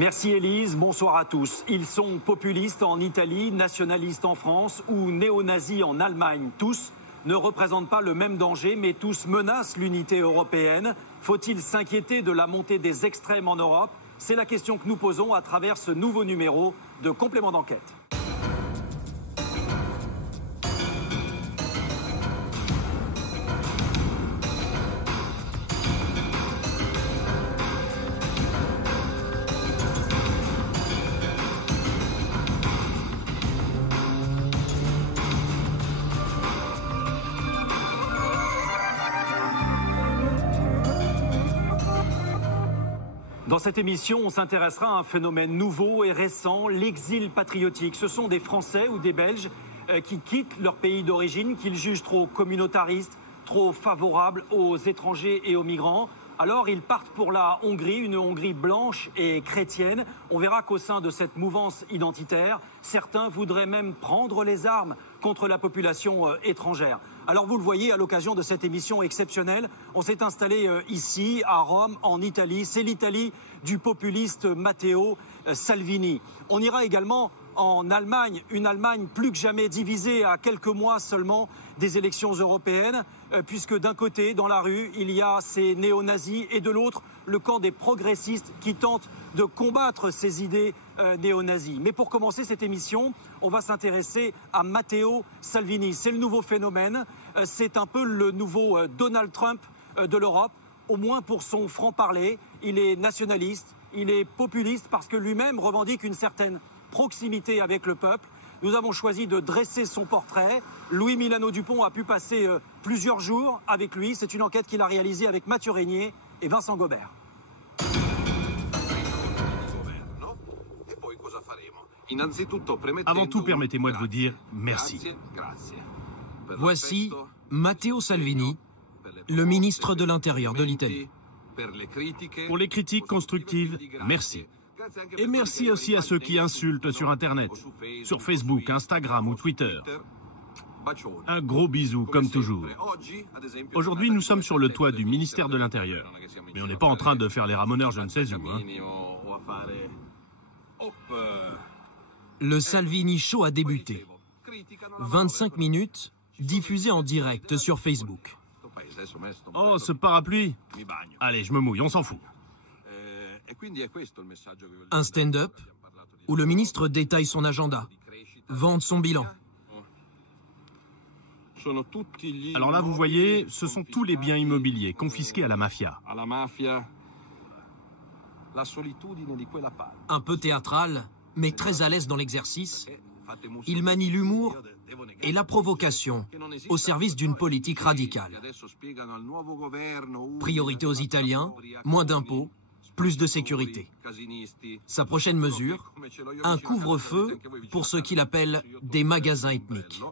Merci Élise, bonsoir à tous. Ils sont populistes en Italie, nationalistes en France ou néo-nazis en Allemagne. Tous ne représentent pas le même danger, mais tous menacent l'unité européenne. Faut-il s'inquiéter de la montée des extrêmes en Europe? C'est la question que nous posons à travers ce nouveau numéro de Complément d'enquête. Dans cette émission, on s'intéressera à un phénomène nouveau et récent, l'exil patriotique. Ce sont des Français ou des Belges qui quittent leur pays d'origine, qu'ils jugent trop communautaristes, trop favorables aux étrangers et aux migrants. Alors ils partent pour la Hongrie, une Hongrie blanche et chrétienne. On verra qu'au sein de cette mouvance identitaire, certains voudraient même prendre les armes contre la population étrangère. Alors vous le voyez, à l'occasion de cette émission exceptionnelle, on s'est installé ici, à Rome, en Italie. C'est l'Italie du populiste Matteo Salvini. On ira également en Allemagne, une Allemagne plus que jamais divisée à quelques mois seulement des élections européennes, puisque d'un côté, dans la rue, il y a ces néo-nazis et de l'autre, le camp des progressistes qui tentent de combattre ces idées néo-nazis. Mais pour commencer cette émission, on va s'intéresser à Matteo Salvini. C'est le nouveau phénomène, c'est un peu le nouveau Donald Trump de l'Europe, au moins pour son franc-parler. Il est nationaliste, il est populiste parce que lui-même revendique une certaine proximité avec le peuple. Nous avons choisi de dresser son portrait. Louis Milano-Dupont a pu passer plusieurs jours avec lui. C'est une enquête qu'il a réalisée avec Mathieu Régnier et Vincent Gobert. Avant tout, permettez-moi de vous dire merci. Voici Matteo Salvini, le ministre de l'Intérieur de l'Italie. Pour les critiques constructives, merci. Et merci aussi à ceux qui insultent sur Internet, sur Facebook, Instagram ou Twitter. Un gros bisou, comme toujours. Aujourd'hui, nous sommes sur le toit du ministère de l'Intérieur. Mais on n'est pas en train de faire les ramoneurs je ne sais où. Le Salvini Show a débuté. 25 minutes, diffusées en direct sur Facebook. Oh, ce parapluie! Allez, je me mouille, on s'en fout. Un stand-up où le ministre détaille son agenda, vante son bilan. Alors là, vous voyez, ce sont tous les biens immobiliers confisqués à la mafia. Un peu théâtral, mais très à l'aise dans l'exercice, il manie l'humour et la provocation au service d'une politique radicale. Priorité aux Italiens, moins d'impôts, plus de sécurité. Sa prochaine mesure, un couvre-feu pour ce qu'il appelle des magasins ethniques.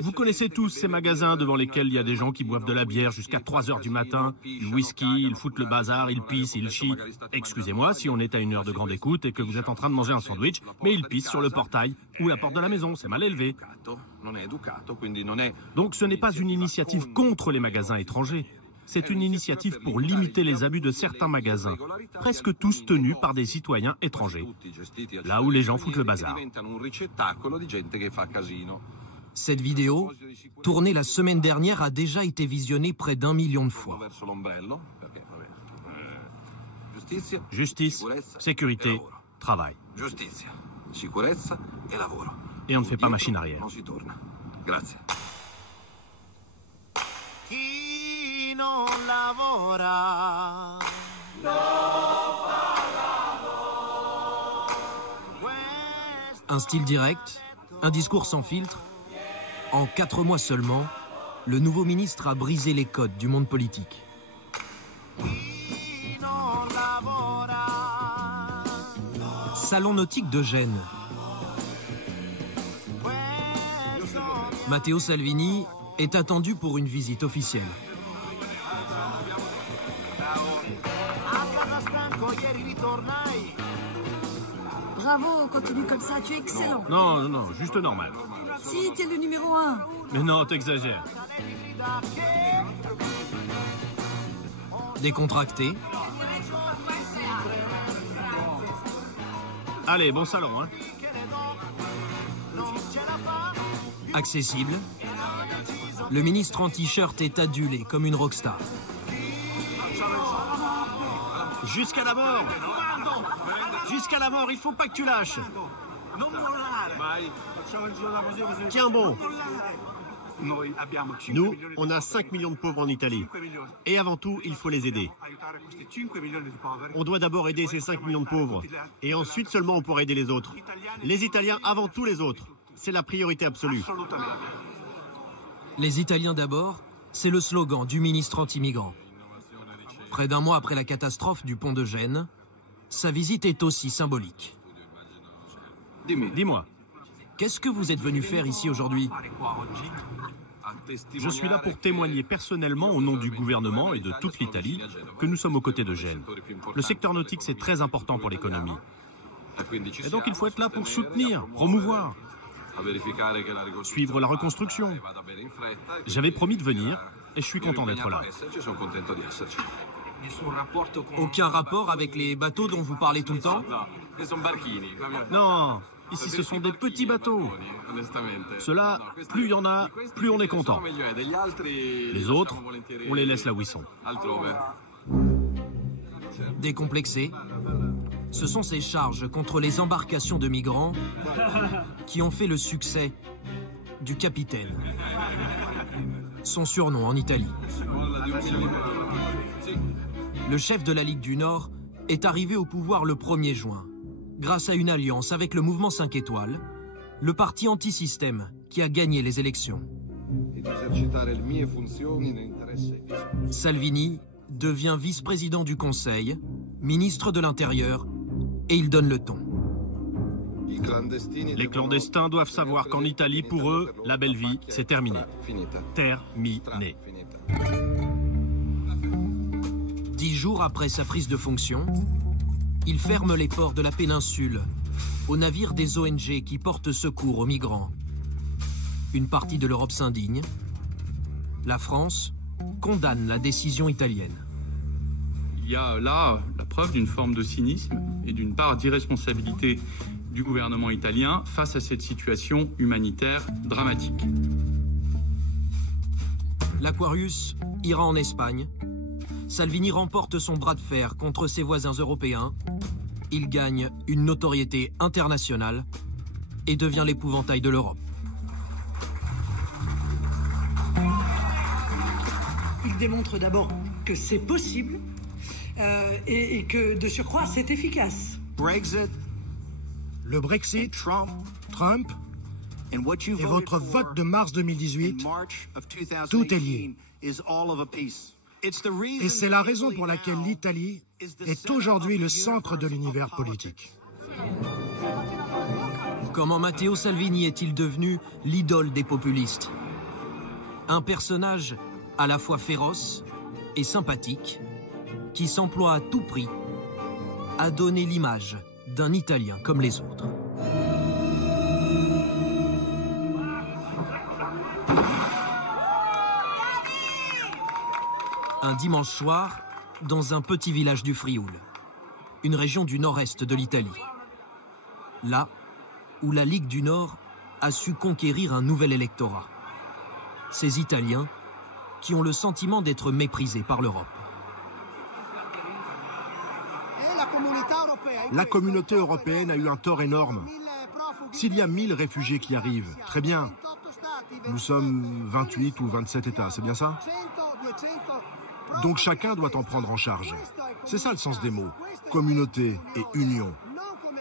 Vous connaissez tous ces magasins devant lesquels il y a des gens qui boivent de la bière jusqu'à 3 heures du matin, du whisky, ils foutent le bazar, ils pissent, ils chient. Excusez-moi si on est à une heure de grande écoute et que vous êtes en train de manger un sandwich, mais ils pissent sur le portail ou la porte de la maison, c'est mal élevé. Donc ce n'est pas une initiative contre les magasins étrangers. C'est une initiative pour limiter les abus de certains magasins, presque tous tenus par des citoyens étrangers, là où les gens foutent le bazar. Cette vidéo, tournée la semaine dernière, a déjà été visionnée près d'1 million de fois. Justice, sécurité, travail. Et on ne fait pas machine arrière. Un style direct, un discours sans filtre. En 4 mois seulement, le nouveau ministre a brisé les codes du monde politique. Salon nautique de Gênes. Matteo Salvini est attendu pour une visite officielle. Bravo, continue comme ça, tu es excellent. Non, non, juste normal. Si, t'es le numéro 1. Mais non, t'exagères. Décontracté, Allez, bon salon, hein. Accessible, le ministre en t-shirt est adulé comme une rockstar. Jusqu'à la mort. Jusqu'à la mort, il faut pas que tu lâches. Tiens bon. Nous, on a 5 millions de pauvres en Italie. Et avant tout, il faut les aider. On doit d'abord aider ces 5 millions de pauvres. Et ensuite seulement on pourra aider les autres. Les Italiens avant tous les autres. C'est la priorité absolue. Les Italiens d'abord, c'est le slogan du ministre anti-migrant. Près d'un mois après la catastrophe du pont de Gênes, sa visite est aussi symbolique. Dis-moi. Qu'est-ce que vous êtes venu faire ici aujourd'hui? Je suis là pour témoigner personnellement au nom du gouvernement et de toute l'Italie que nous sommes aux côtés de Gênes. Le secteur nautique, c'est très important pour l'économie. Et donc il faut être là pour soutenir, promouvoir, suivre la reconstruction. J'avais promis de venir et je suis content d'être là. Aucun rapport avec les bateaux dont vous parlez tout le temps? Non, ici ce sont des petits bateaux. Ceux-là, plus il y en a, plus on est content. Les autres, on les laisse là où ils sont. Décomplexés, ce sont ces charges contre les embarcations de migrants qui ont fait le succès du capitaine. Son surnom en Italie. Le chef de la Ligue du Nord est arrivé au pouvoir le 1er juin, grâce à une alliance avec le mouvement 5 étoiles, le parti anti-système qui a gagné les élections. Salvini devient vice-président du Conseil, ministre de l'Intérieur, et il donne le ton. Les clandestins doivent savoir qu'en Italie, pour eux, la belle vie, c'est terminé. Terminé. 10 jours après sa prise de fonction, il ferme les ports de la péninsule aux navires des ONG qui portent secours aux migrants. Une partie de l'Europe s'indigne. La France condamne la décision italienne. Il y a là la preuve d'une forme de cynisme et d'une part d'irresponsabilité du gouvernement italien face à cette situation humanitaire dramatique. L'Aquarius ira en Espagne. Salvini remporte son bras de fer contre ses voisins européens. Il gagne une notoriété internationale et devient l'épouvantail de l'Europe. Il démontre d'abord que c'est possible et que, de surcroît, c'est efficace. Le Brexit, Trump et votre vote de mars 2018, tout est lié. Et c'est la raison pour laquelle l'Italie est aujourd'hui le centre de l'univers politique. Comment Matteo Salvini est-il devenu l'idole des populistes? Un personnage à la fois féroce et sympathique, qui s'emploie à tout prix à donner l'image d'un Italien comme les autres. Un dimanche soir, dans un petit village du Frioul, une région du nord-est de l'Italie. Là où la Ligue du Nord a su conquérir un nouvel électorat. Ces Italiens qui ont le sentiment d'être méprisés par l'Europe. La communauté européenne a eu un tort énorme. S'il y a 1000 réfugiés qui arrivent, très bien. Nous sommes 28 ou 27 États, c'est bien ça? Donc chacun doit en prendre en charge. C'est ça le sens des mots. Communauté et union.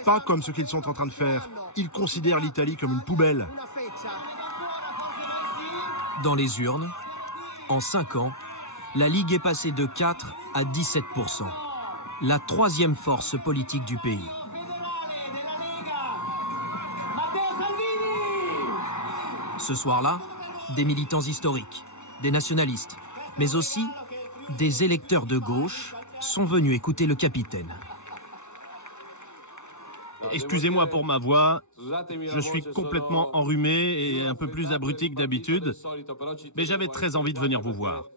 Pas comme ce qu'ils sont en train de faire. Ils considèrent l'Italie comme une poubelle. Dans les urnes, en 5 ans, la Ligue est passée de 4 à 17%. La troisième force politique du pays. Ce soir-là, des militants historiques, des nationalistes, mais aussi des électeurs de gauche sont venus écouter le capitaine. Excusez-moi pour ma voix, je suis complètement enrhumé et un peu plus abruti que d'habitude, mais j'avais très envie de venir vous voir.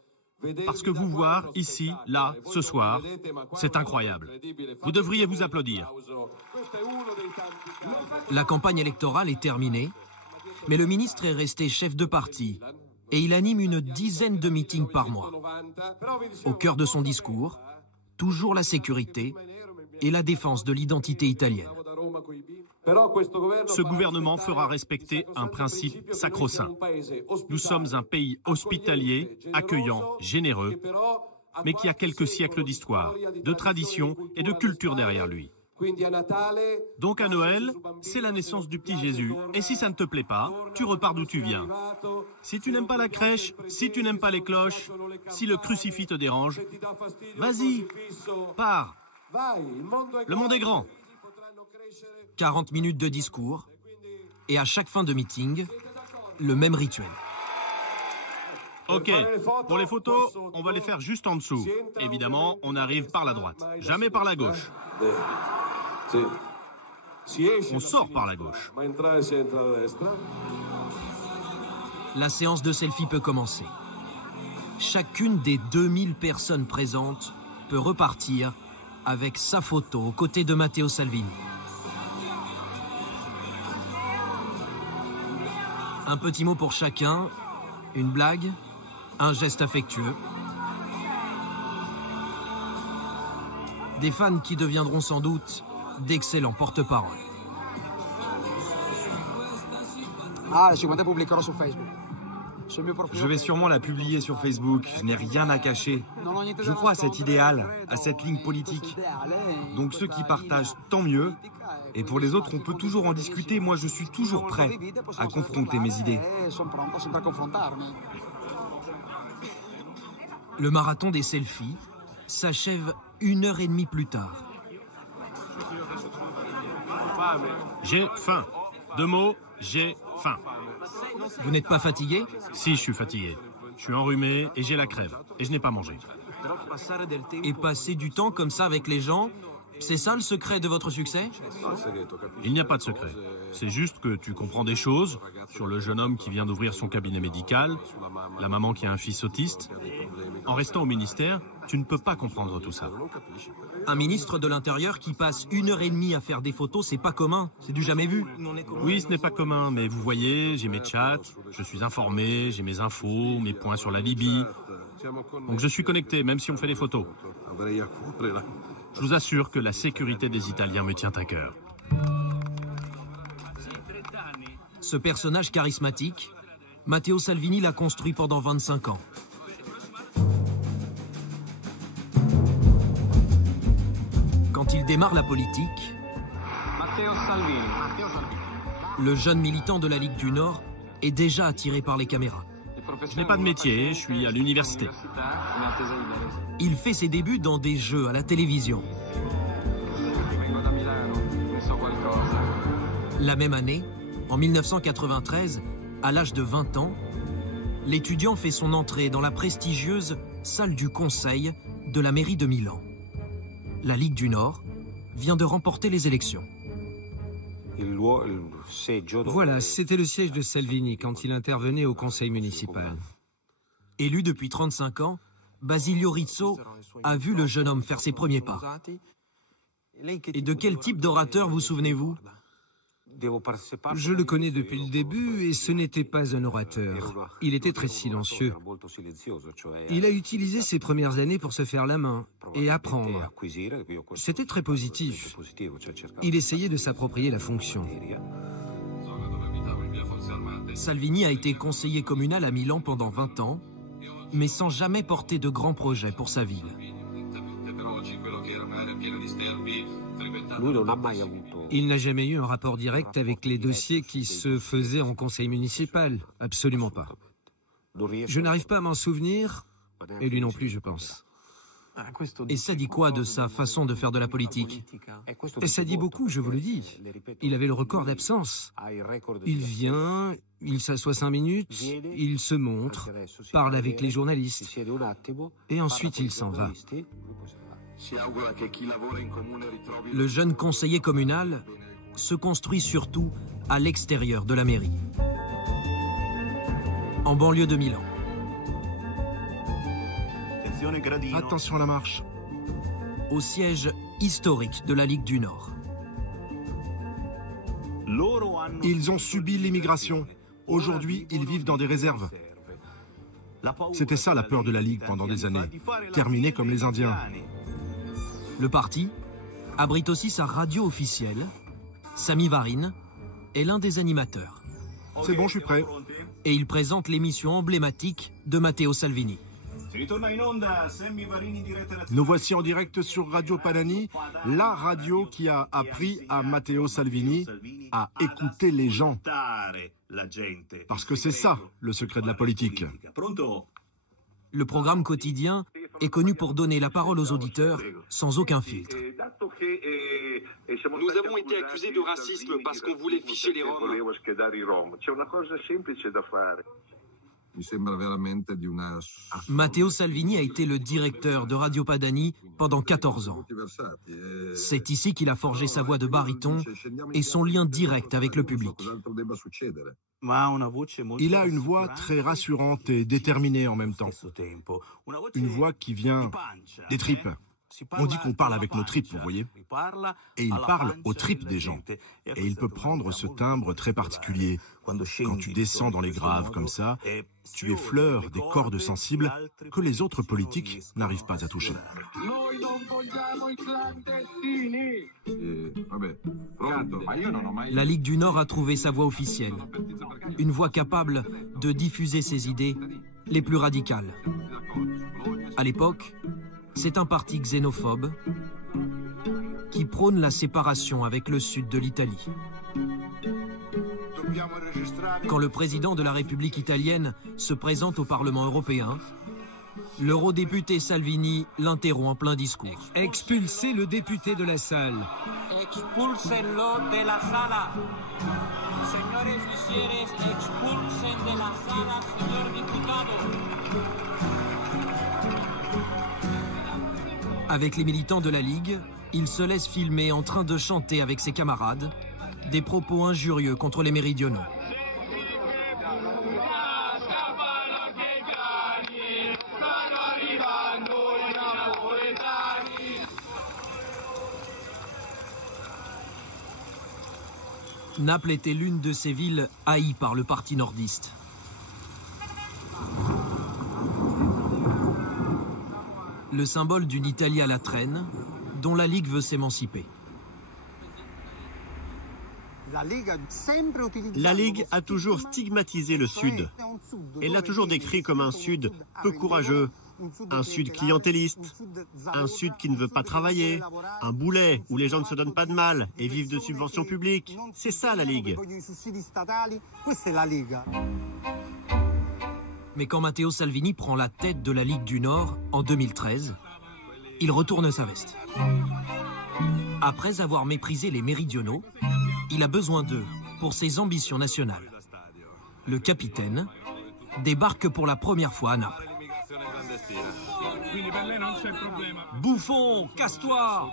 Parce que vous voir ici, là, ce soir, c'est incroyable. Vous devriez vous applaudir. La campagne électorale est terminée, mais le ministre est resté chef de parti et il anime une dizaine de meetings par mois. Au cœur de son discours, toujours la sécurité et la défense de l'identité italienne. Ce gouvernement fera respecter un principe sacro-saint. Nous sommes un pays hospitalier, accueillant, généreux, mais qui a quelques siècles d'histoire, de tradition et de culture derrière lui. Donc à Noël, c'est la naissance du petit Jésus. Et si ça ne te plaît pas, tu repars d'où tu viens. Si tu n'aimes pas la crèche, si tu n'aimes pas les cloches, si le crucifix te dérange, vas-y, pars. Le monde est grand. 40 minutes de discours, et à chaque fin de meeting, le même rituel. Ok, pour les photos, on va les faire juste en dessous. Évidemment, on arrive par la droite, jamais par la gauche. On sort par la gauche. La séance de selfie peut commencer. Chacune des 2000 personnes présentes peut repartir avec sa photo aux côtés de Matteo Salvini. Un petit mot pour chacun, une blague, un geste affectueux. Des fans qui deviendront sans doute d'excellents porte-parole. Je vais sûrement la publier sur Facebook, je n'ai rien à cacher. Je crois à cet idéal, à cette ligne politique. Donc ceux qui partagent, tant mieux. Et pour les autres, on peut toujours en discuter. Moi, je suis toujours prêt à confronter mes idées. Le marathon des selfies s'achève 1h30 plus tard. J'ai faim. 2 mots, j'ai faim. Vous n'êtes pas fatigué? Si, je suis fatigué. Je suis enrhumé et j'ai la crève. Et je n'ai pas mangé. Et passer du temps comme ça avec les gens, c'est ça le secret de votre succès? Il n'y a pas de secret. C'est juste que tu comprends des choses sur le jeune homme qui vient d'ouvrir son cabinet médical, la maman qui a un fils autiste. En restant au ministère, tu ne peux pas comprendre tout ça. Un ministre de l'Intérieur qui passe 1h30 à faire des photos, c'est pas commun, c'est du jamais vu. Oui, ce n'est pas commun, mais vous voyez, j'ai mes chats, je suis informé, j'ai mes infos, mes points sur la Libye. Donc je suis connecté, même si on fait des photos. Je vous assure que la sécurité des Italiens me tient à cœur. Ce personnage charismatique, Matteo Salvini l'a construit pendant 25 ans. Quand il démarre la politique, le jeune militant de la Ligue du Nord est déjà attiré par les caméras. Je n'ai pas de métier, je suis à l'université. Il fait ses débuts dans des jeux à la télévision. La même année, en 1993, à l'âge de 20 ans, l'étudiant fait son entrée dans la prestigieuse salle du Conseil de la mairie de Milan. La Ligue du Nord vient de remporter les élections. Voilà, c'était le siège de Salvini quand il intervenait au conseil municipal. Élu depuis 35 ans, Basilio Rizzo a vu le jeune homme faire ses premiers pas. Et de quel type d'orateur vous souvenez-vous? Je le connais depuis le début et ce n'était pas un orateur. Il était très silencieux. Il a utilisé ses premières années pour se faire la main et apprendre. C'était très positif. Il essayait de s'approprier la fonction. Salvini a été conseiller communal à Milan pendant 20 ans, mais sans jamais porter de grands projets pour sa ville. Il n'a jamais eu un rapport direct avec les dossiers qui se faisaient en conseil municipal. Absolument pas. Je n'arrive pas à m'en souvenir, et lui non plus, je pense. Et ça dit quoi de sa façon de faire de la politique? Et ça dit beaucoup, je vous le dis. Il avait le record d'absence. Il vient, il s'assoit 5 minutes, il se montre, parle avec les journalistes, et ensuite il s'en va. Le jeune conseiller communal se construit surtout à l'extérieur de la mairie, en banlieue de Milan. Attention à la marche. Au siège historique de la Ligue du Nord. Ils ont subi l'immigration. Aujourd'hui, ils vivent dans des réserves. C'était ça la peur de la Ligue pendant des années. Terminer comme les Indiens. Le parti abrite aussi sa radio officielle. Sami Varin est l'un des animateurs. C'est bon, je suis prêt. Et il présente l'émission emblématique de Matteo Salvini. Nous voici en direct sur Radio Padani, la radio qui a appris à Matteo Salvini à écouter les gens. Parce que c'est ça, le secret de la politique. Le programme quotidien est connu pour donner la parole aux auditeurs sans aucun filtre. Nous avons été accusés de racisme parce qu'on voulait ficher les Roms. Matteo Salvini a été le directeur de Radio Padani pendant 14 ans. C'est ici qu'il a forgé sa voix de baryton et son lien direct avec le public. Il a une voix très rassurante et déterminée en même temps. Une voix qui vient des tripes. On dit qu'on parle avec nos tripes, vous voyez. Et il parle aux tripes des gens. Et il peut prendre ce timbre très particulier. Quand tu descends dans les graves comme ça, tu effleures des cordes sensibles que les autres politiques n'arrivent pas à toucher. La Ligue du Nord a trouvé sa voix officielle. Une voix capable de diffuser ses idées les plus radicales. À l'époque, c'est un parti xénophobe qui prône la séparation avec le sud de l'Italie. Quand le président de la République italienne se présente au Parlement européen, l'eurodéputé Salvini l'interrompt en plein discours. Expulsez le député de la salle. Expulsenlo de la sala. Señores visieres, expulsen de la sala, señor diputado. Avec les militants de la Ligue, il se laisse filmer en train de chanter avec ses camarades des propos injurieux contre les méridionaux. Naples était l'une de ces villes haïes par le parti nordiste. Le symbole d'une Italie à la traîne, dont la Ligue veut s'émanciper. La Ligue a toujours stigmatisé le Sud. Elle l'a toujours décrit comme un Sud peu courageux, un Sud clientéliste, un Sud qui ne veut pas travailler, un boulet où les gens ne se donnent pas de mal et vivent de subventions publiques. C'est ça la Ligue. Mais quand Matteo Salvini prend la tête de la Ligue du Nord en 2013, il retourne sa veste. Après avoir méprisé les méridionaux, il a besoin d'eux pour ses ambitions nationales. Le capitaine débarque pour la première fois à Naples. Bouffon, casse-toi!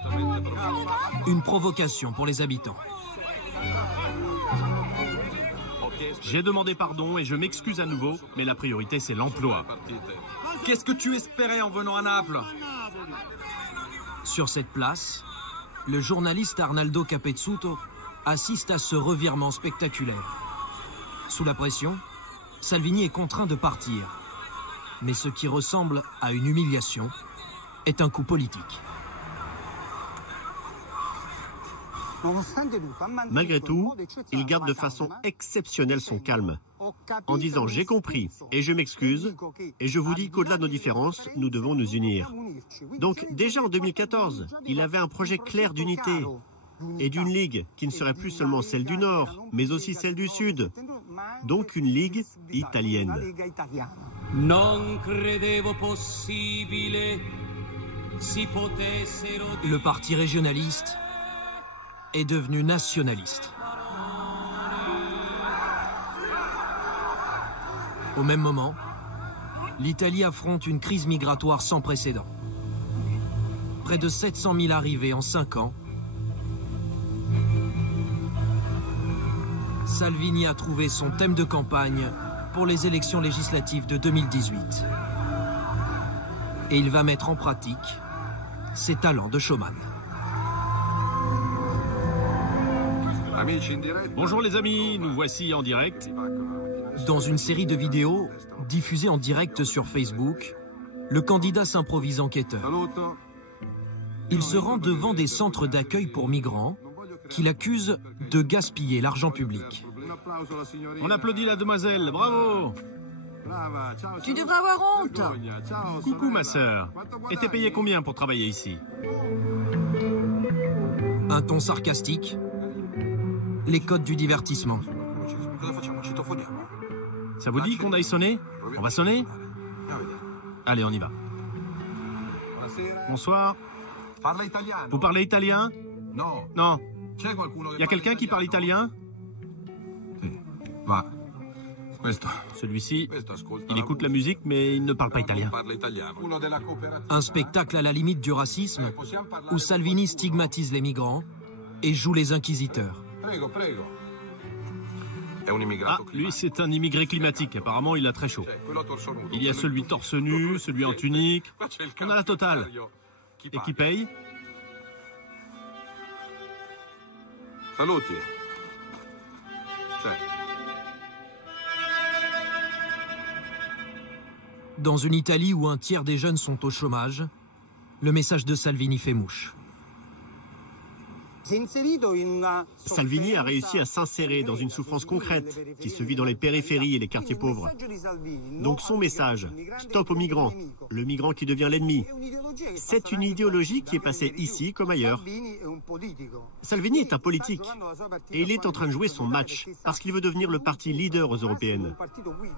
Une provocation pour les habitants. J'ai demandé pardon et je m'excuse à nouveau, mais la priorité c'est l'emploi. Qu'est-ce que tu espérais en venant à Naples? Sur cette place, le journaliste Arnaldo Capezzuto assiste à ce revirement spectaculaire. Sous la pression, Salvini est contraint de partir. Mais ce qui ressemble à une humiliation est un coup politique. Malgré tout, il garde de façon exceptionnelle son calme, en disant « j'ai compris et je m'excuse et je vous dis qu'au-delà de nos différences, nous devons nous unir ». Donc déjà en 2014, il avait un projet clair d'unité et d'une ligue qui ne serait plus seulement celle du Nord, mais aussi celle du Sud. Donc une ligue italienne. Le parti régionaliste est devenu nationaliste. Au même moment, l'Italie affronte une crise migratoire sans précédent. Près de 700 000 arrivées en 5 ans. Salvini a trouvé son thème de campagne pour les élections législatives de 2018. Et il va mettre en pratique ses talents de showman. Bonjour les amis, nous voici en direct. Dans une série de vidéos diffusées en direct sur Facebook, le candidat s'improvise enquêteur. Il se rend devant des centres d'accueil pour migrants qu'il accuse de gaspiller l'argent public. On applaudit la demoiselle, bravo! Tu devrais avoir honte. Coucou ma sœur. Et t'es payé combien pour travailler ici? Un ton sarcastique. Les codes du divertissement. Ça vous dit qu'on aille sonner? On va sonner? Allez, on y va. Bonsoir. Vous parlez italien? Non. Il y a quelqu'un qui parle italien? Celui-ci, il écoute la musique, mais il ne parle pas italien. Un spectacle à la limite du racisme, où Salvini stigmatise les migrants et joue les inquisiteurs. Ah, lui, c'est un immigré climatique. Apparemment, il a très chaud. Il y a celui torse nu, celui en tunique. On a la totale. Et qui paye? Saluti. Dans une Italie où un tiers des jeunes sont au chômage, le message de Salvini fait mouche. Salvini a réussi à s'insérer dans une souffrance concrète qui se vit dans les périphéries et les quartiers pauvres. Donc son message, stop aux migrants, le migrant qui devient l'ennemi, c'est une idéologie qui est passée ici comme ailleurs. Salvini est un politique et il est en train de jouer son match parce qu'il veut devenir le parti leader aux européennes.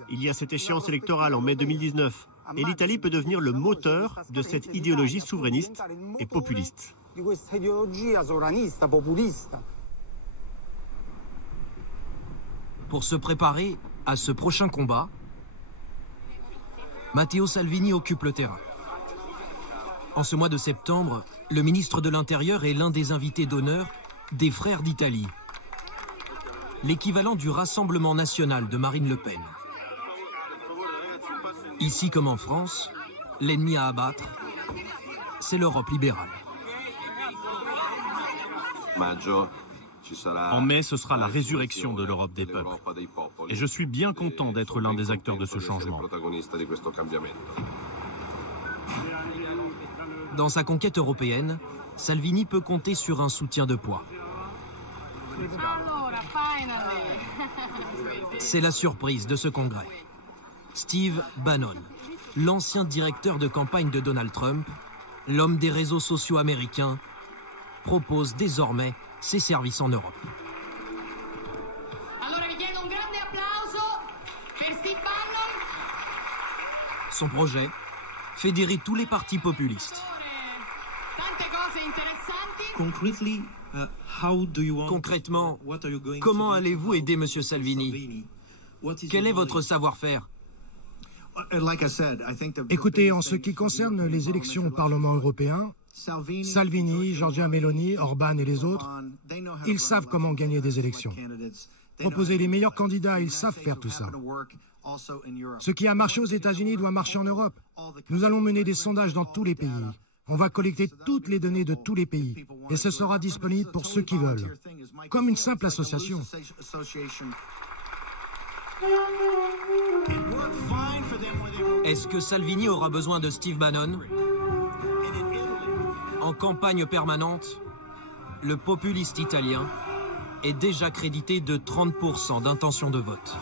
Il y a cette échéance électorale en mai 2019 et l'Italie peut devenir le moteur de cette idéologie souverainiste et populiste. Pour se préparer à ce prochain combat, Matteo Salvini occupe le terrain. En ce mois de septembre, le ministre de l'Intérieur est l'un des invités d'honneur des Frères d'Italie, l'équivalent du Rassemblement national de Marine Le Pen. Ici comme en France, l'ennemi à abattre, c'est l'Europe libérale. En mai, ce sera la résurrection de l'Europe des peuples. Et je suis bien content d'être l'un des acteurs de ce changement. Dans sa conquête européenne, Salvini peut compter sur un soutien de poids. C'est la surprise de ce congrès. Steve Bannon, l'ancien directeur de campagne de Donald Trump, l'homme des réseaux sociaux américains, propose désormais ses services en Europe. Son projet, fédérer tous les partis populistes. Concrètement, comment allez-vous aider M. Salvini? Quel est votre savoir-faire? Écoutez, en ce qui concerne les élections au Parlement européen, Salvini, Giorgia Meloni, Orban et les autres, ils savent comment gagner des élections. Proposer les meilleurs candidats, ils savent faire tout ça. Ce qui a marché aux États-Unis doit marcher en Europe. Nous allons mener des sondages dans tous les pays. On va collecter toutes les données de tous les pays et ce sera disponible pour ceux qui veulent, comme une simple association. Est-ce que Salvini aura besoin de Steve Bannon? En campagne permanente, le populiste italien est déjà crédité de 30% d'intention de vote.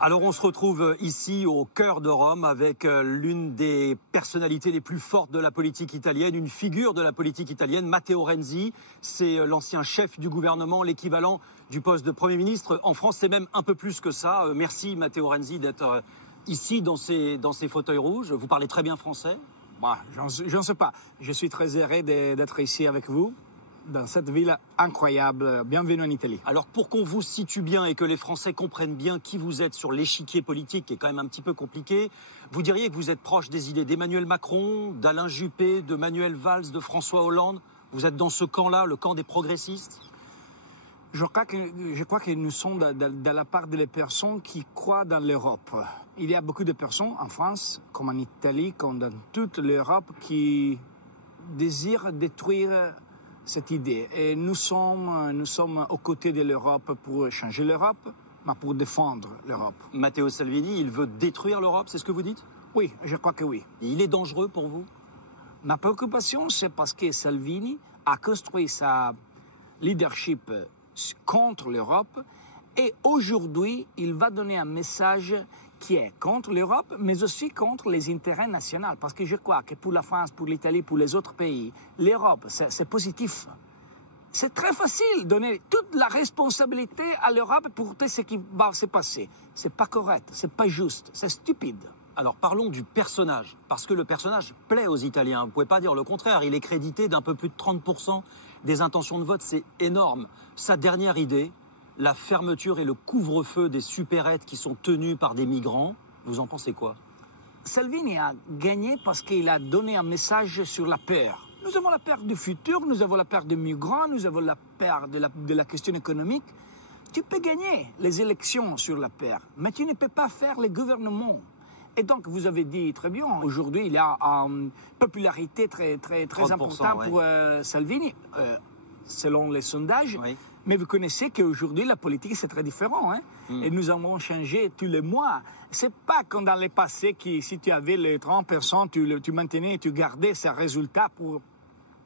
Alors on se retrouve ici au cœur de Rome avec l'une des personnalités les plus fortes de la politique italienne, une figure de la politique italienne, Matteo Renzi. C'est l'ancien chef du gouvernement, l'équivalent du poste de Premier ministre. En France, c'est même un peu plus que ça. Merci Matteo Renzi d'être ici dans ces fauteuils rouges. Vous parlez très bien français? J'en sais pas. Je suis très heureux d'être ici avec vous, dans cette ville incroyable. Bienvenue en Italie. Alors pour qu'on vous situe bien et que les Français comprennent bien qui vous êtes sur l'échiquier politique, qui est quand même un petit peu compliqué, vous diriez que vous êtes proche des idées d'Emmanuel Macron, d'Alain Juppé, de Manuel Valls, de François Hollande? Vous êtes dans ce camp-là, le camp des progressistes? Je crois que nous sommes dans la part des personnes qui croient dans l'Europe. Il y a beaucoup de personnes en France, comme en Italie, comme dans toute l'Europe, qui désirent détruire cette idée. Et nous sommes aux côtés de l'Europe pour changer l'Europe, mais pour défendre l'Europe. Matteo Salvini, il veut détruire l'Europe, c'est ce que vous dites? Oui, je crois que oui. Et il est dangereux pour vous? Ma préoccupation, c'est parce que Salvini a construit sa leadership contre l'Europe et aujourd'hui, il va donner un message qui est contre l'Europe, mais aussi contre les intérêts nationaux. Parce que je crois que pour la France, pour l'Italie, pour les autres pays, l'Europe, c'est positif. C'est très facile de donner toute la responsabilité à l'Europe pour tout ce qui va se passer. C'est pas correct, c'est pas juste, c'est stupide. Alors parlons du personnage, parce que le personnage plaît aux Italiens. Vous ne pouvez pas dire le contraire. Il est crédité d'un peu plus de 30% des intentions de vote. C'est énorme. Sa dernière idée, la fermeture et le couvre-feu des supérettes qui sont tenues par des migrants, vous en pensez quoi? Salvini a gagné parce qu'il a donné un message sur la peur. Nous avons la peur du futur, nous avons la peur des migrants, nous avons la peur de la question économique. Tu peux gagner les élections sur la peur, mais tu ne peux pas faire le gouvernement. Et donc, vous avez dit très bien, aujourd'hui, il y a une popularité très importante pour Salvini, selon les sondages. Oui. Mais vous connaissez qu'aujourd'hui, la politique, c'est très différent. Hein? Et nous avons changé tous les mois. C'est pas comme dans le passé, si tu avais les 30%, tu maintenais et tu gardais ces résultats pour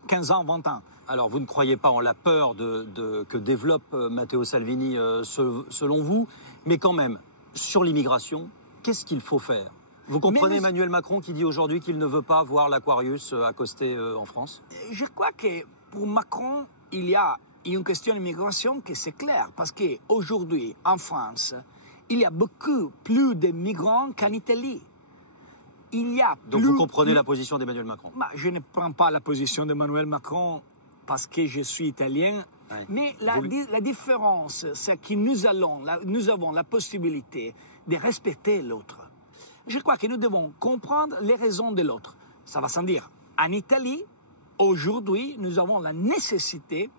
15 ans, 20 ans. Alors, vous ne croyez pas en la peur que développe Matteo Salvini, selon vous, mais quand même, sur l'immigration, qu'est-ce qu'il faut faire? Vous comprenez Emmanuel Macron qui dit aujourd'hui qu'il ne veut pas voir l'Aquarius accoster en France? Je crois que pour Macron, il y a une question d'immigration qui c'est clair. Parce qu'aujourd'hui, en France, il y a beaucoup plus de migrants qu'en Italie. Donc vous comprenez la position d'Emmanuel Macron? Je ne prends pas la position d'Emmanuel Macron parce que je suis italien. Ouais. Mais la différence, c'est que nous avons la possibilité de respecter l'autre. Je crois que nous devons comprendre les raisons de l'autre. Ça va sans dire. En Italie, aujourd'hui, nous avons la nécessité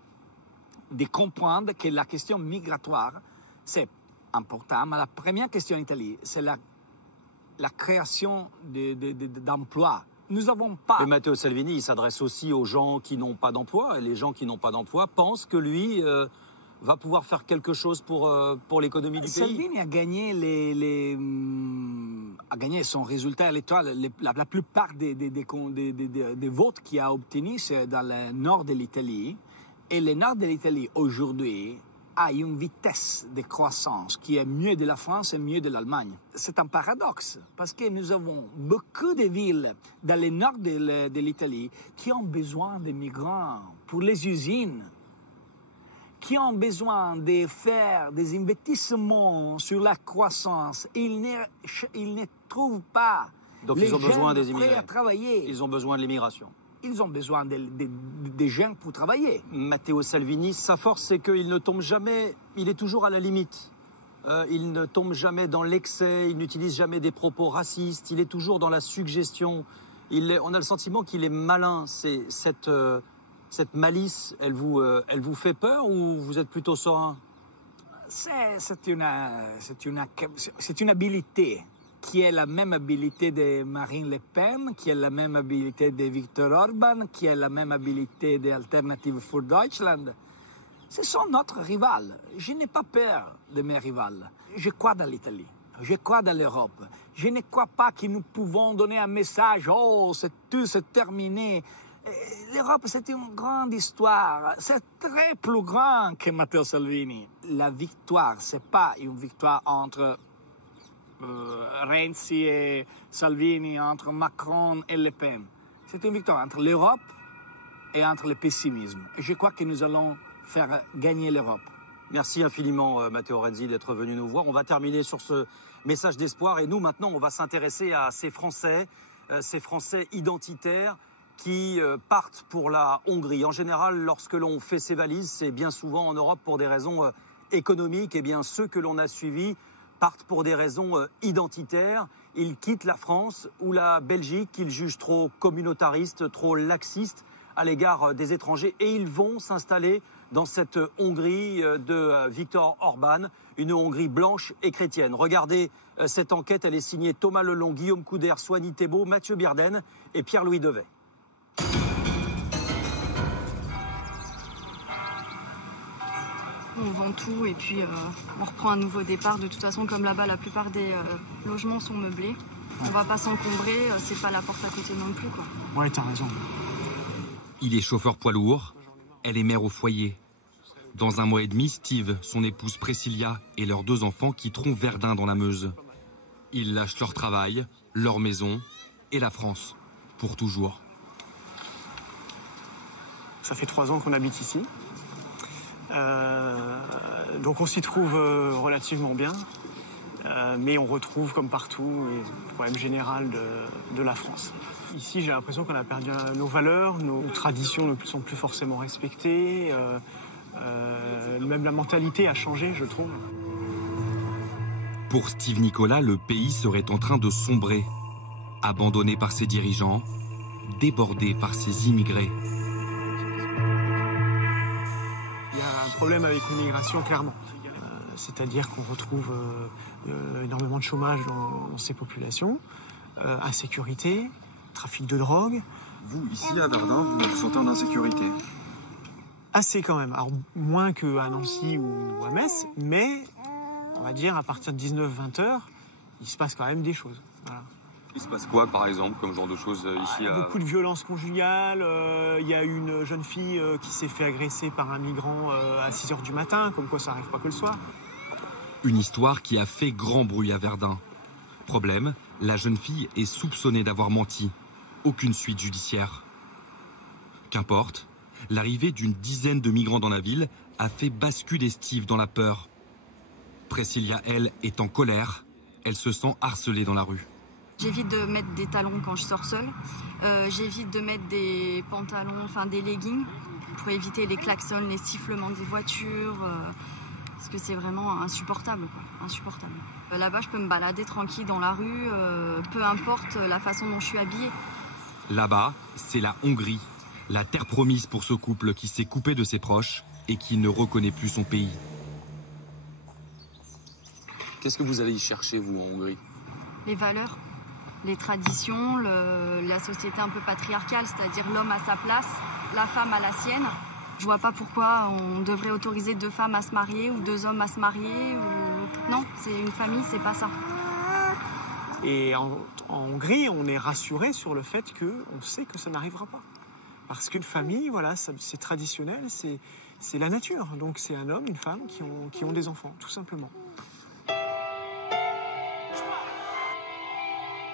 de comprendre que la question migratoire, c'est important. Mais la première question en Italie, c'est la création d'emplois. Nous n'avons pas... Mais Matteo Salvini, il s'adresse aussi aux gens qui n'ont pas d'emploi. Et les gens qui n'ont pas d'emploi pensent que lui... va pouvoir faire quelque chose pour l'économie du pays. Salvini a gagné, a gagné son résultat électoral. La plupart des votes qu'il a obtenus, c'est dans le nord de l'Italie. Et le nord de l'Italie, aujourd'hui, a une vitesse de croissance qui est mieux de la France et mieux de l'Allemagne. C'est un paradoxe, parce que nous avons beaucoup de villes dans le nord de l'Italie qui ont besoin de migrants pour les usines, qui ont besoin de faire des investissements sur la croissance. Ils ne trouvent pas les jeunes prêts à travailler. Ils ont besoin de l'immigration. Ils ont besoin des jeunes pour travailler. Matteo Salvini, sa force, c'est qu'il ne tombe jamais, il est toujours à la limite. Il ne tombe jamais dans l'excès, il n'utilise jamais des propos racistes, il est toujours dans la suggestion. On a le sentiment qu'il est malin. Cette malice, elle vous fait peur ou vous êtes plutôt serein? C'est une habilité qui est la même habilité de Marine Le Pen, qui est la même habilité de Viktor Orban, qui est la même habilité d'Alternative für Deutschland. Ce sont notre rival. Je n'ai pas peur de mes rivales. Je crois dans l'Italie. Je crois dans l'Europe. Je ne crois pas que nous pouvons donner un message. Oh, tout c'est terminé. L'Europe, c'est une grande histoire. C'est très plus grand que Matteo Salvini. La victoire, c'est pas une victoire entre Renzi et Salvini, entre Macron et Le Pen. C'est une victoire entre l'Europe et entre le pessimisme. Et je crois que nous allons faire gagner l'Europe. Merci infiniment, Matteo Renzi, d'être venu nous voir. On va terminer sur ce message d'espoir. Et nous, maintenant, on va s'intéresser à ces Français identitaires qui partent pour la Hongrie. En général, lorsque l'on fait ses valises, c'est bien souvent en Europe pour des raisons économiques. Eh bien, ceux que l'on a suivis partent pour des raisons identitaires. Ils quittent la France ou la Belgique qu'ils jugent trop communautaristes, trop laxistes à l'égard des étrangers. Et ils vont s'installer dans cette Hongrie de Viktor Orban, une Hongrie blanche et chrétienne. Regardez cette enquête, elle est signée Thomas Lelong, Guillaume Couder, Soigny Thébault, Mathieu Bierden et Pierre-Louis Devet. On vend tout et puis on reprend un nouveau départ. De toute façon, comme là-bas, la plupart des logements sont meublés. On va pas s'encombrer, c'est pas la porte à côté non plus, quoi. Ouais, t'as raison. Il est chauffeur poids lourd, elle est mère au foyer. Dans un mois et demi, Steve, son épouse Priscilla et leurs 2 enfants quitteront Verdun dans la Meuse. Ils lâchent leur travail, leur maison et la France, pour toujours. Ça fait 3 ans qu'on habite ici. Donc on s'y trouve relativement bien. Mais on retrouve, comme partout, le problème général de la France. Ici, j'ai l'impression qu'on a perdu nos valeurs, nos traditions ne sont plus forcément respectées. Même la mentalité a changé, je trouve. Pour Steve Nicolas, le pays serait en train de sombrer. Abandonné par ses dirigeants, débordé par ses immigrés. Il y a un problème avec l'immigration, clairement. C'est-à-dire qu'on retrouve énormément de chômage dans ces populations, insécurité, trafic de drogue. Vous, ici à Verdun, vous vous sentez en insécurité? Assez quand même. Alors, moins qu'à Nancy ou à Metz, mais on va dire à partir de 19-20 heures, il se passe quand même des choses. Voilà. Il se passe quoi, par exemple, comme genre de choses ici à... Beaucoup de violences conjugales. Il y a une jeune fille qui s'est fait agresser par un migrant à 6 heures du matin, comme quoi ça n'arrive pas que le soir. Une histoire qui a fait grand bruit à Verdun. Problème, la jeune fille est soupçonnée d'avoir menti. Aucune suite judiciaire. Qu'importe, l'arrivée d'une dizaine de migrants dans la ville a fait basculer Steve dans la peur. Priscilla, elle, est en colère. Elle se sent harcelée dans la rue. J'évite de mettre des talons quand je sors seule. J'évite de mettre des pantalons, enfin des leggings, pour éviter les klaxons, les sifflements des voitures. Parce que c'est vraiment insupportable, quoi. Insupportable. Là-bas, je peux me balader tranquille dans la rue, peu importe la façon dont je suis habillée. Là-bas, c'est la Hongrie, la terre promise pour ce couple qui s'est coupé de ses proches et qui ne reconnaît plus son pays. Qu'est-ce que vous allez y chercher, vous, en Hongrie? Les valeurs, les traditions, la société un peu patriarcale, c'est-à-dire l'homme à sa place, la femme à la sienne. Je vois pas pourquoi on devrait autoriser 2 femmes à se marier ou 2 hommes à se marier. Non, c'est une famille, c'est pas ça. Et en Hongrie, on est rassuré sur le fait qu'on sait que ça n'arrivera pas. Parce qu'une famille, voilà, c'est traditionnel, c'est la nature. Donc c'est un homme, une femme qui ont des enfants, tout simplement.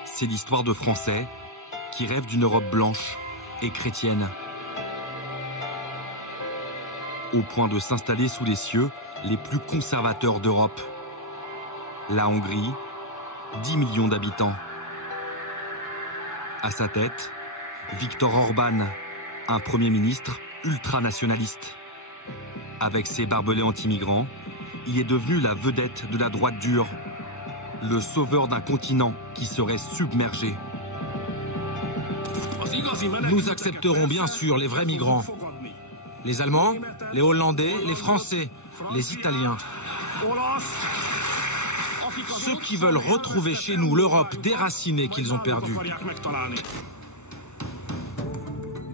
C'est l'histoire de Français qui rêvent d'une Europe blanche et chrétienne. Au point de s'installer sous les cieux les plus conservateurs d'Europe. La Hongrie, 10 millions d'habitants. À sa tête, Viktor Orban, un Premier ministre ultranationaliste. Avec ses barbelés anti-migrants, il est devenu la vedette de la droite dure, le sauveur d'un continent qui serait submergé. Nous accepterons bien sûr les vrais migrants. Les Allemands, les Hollandais, les Français, les Italiens. Ceux qui veulent retrouver chez nous l'Europe déracinée qu'ils ont perdue.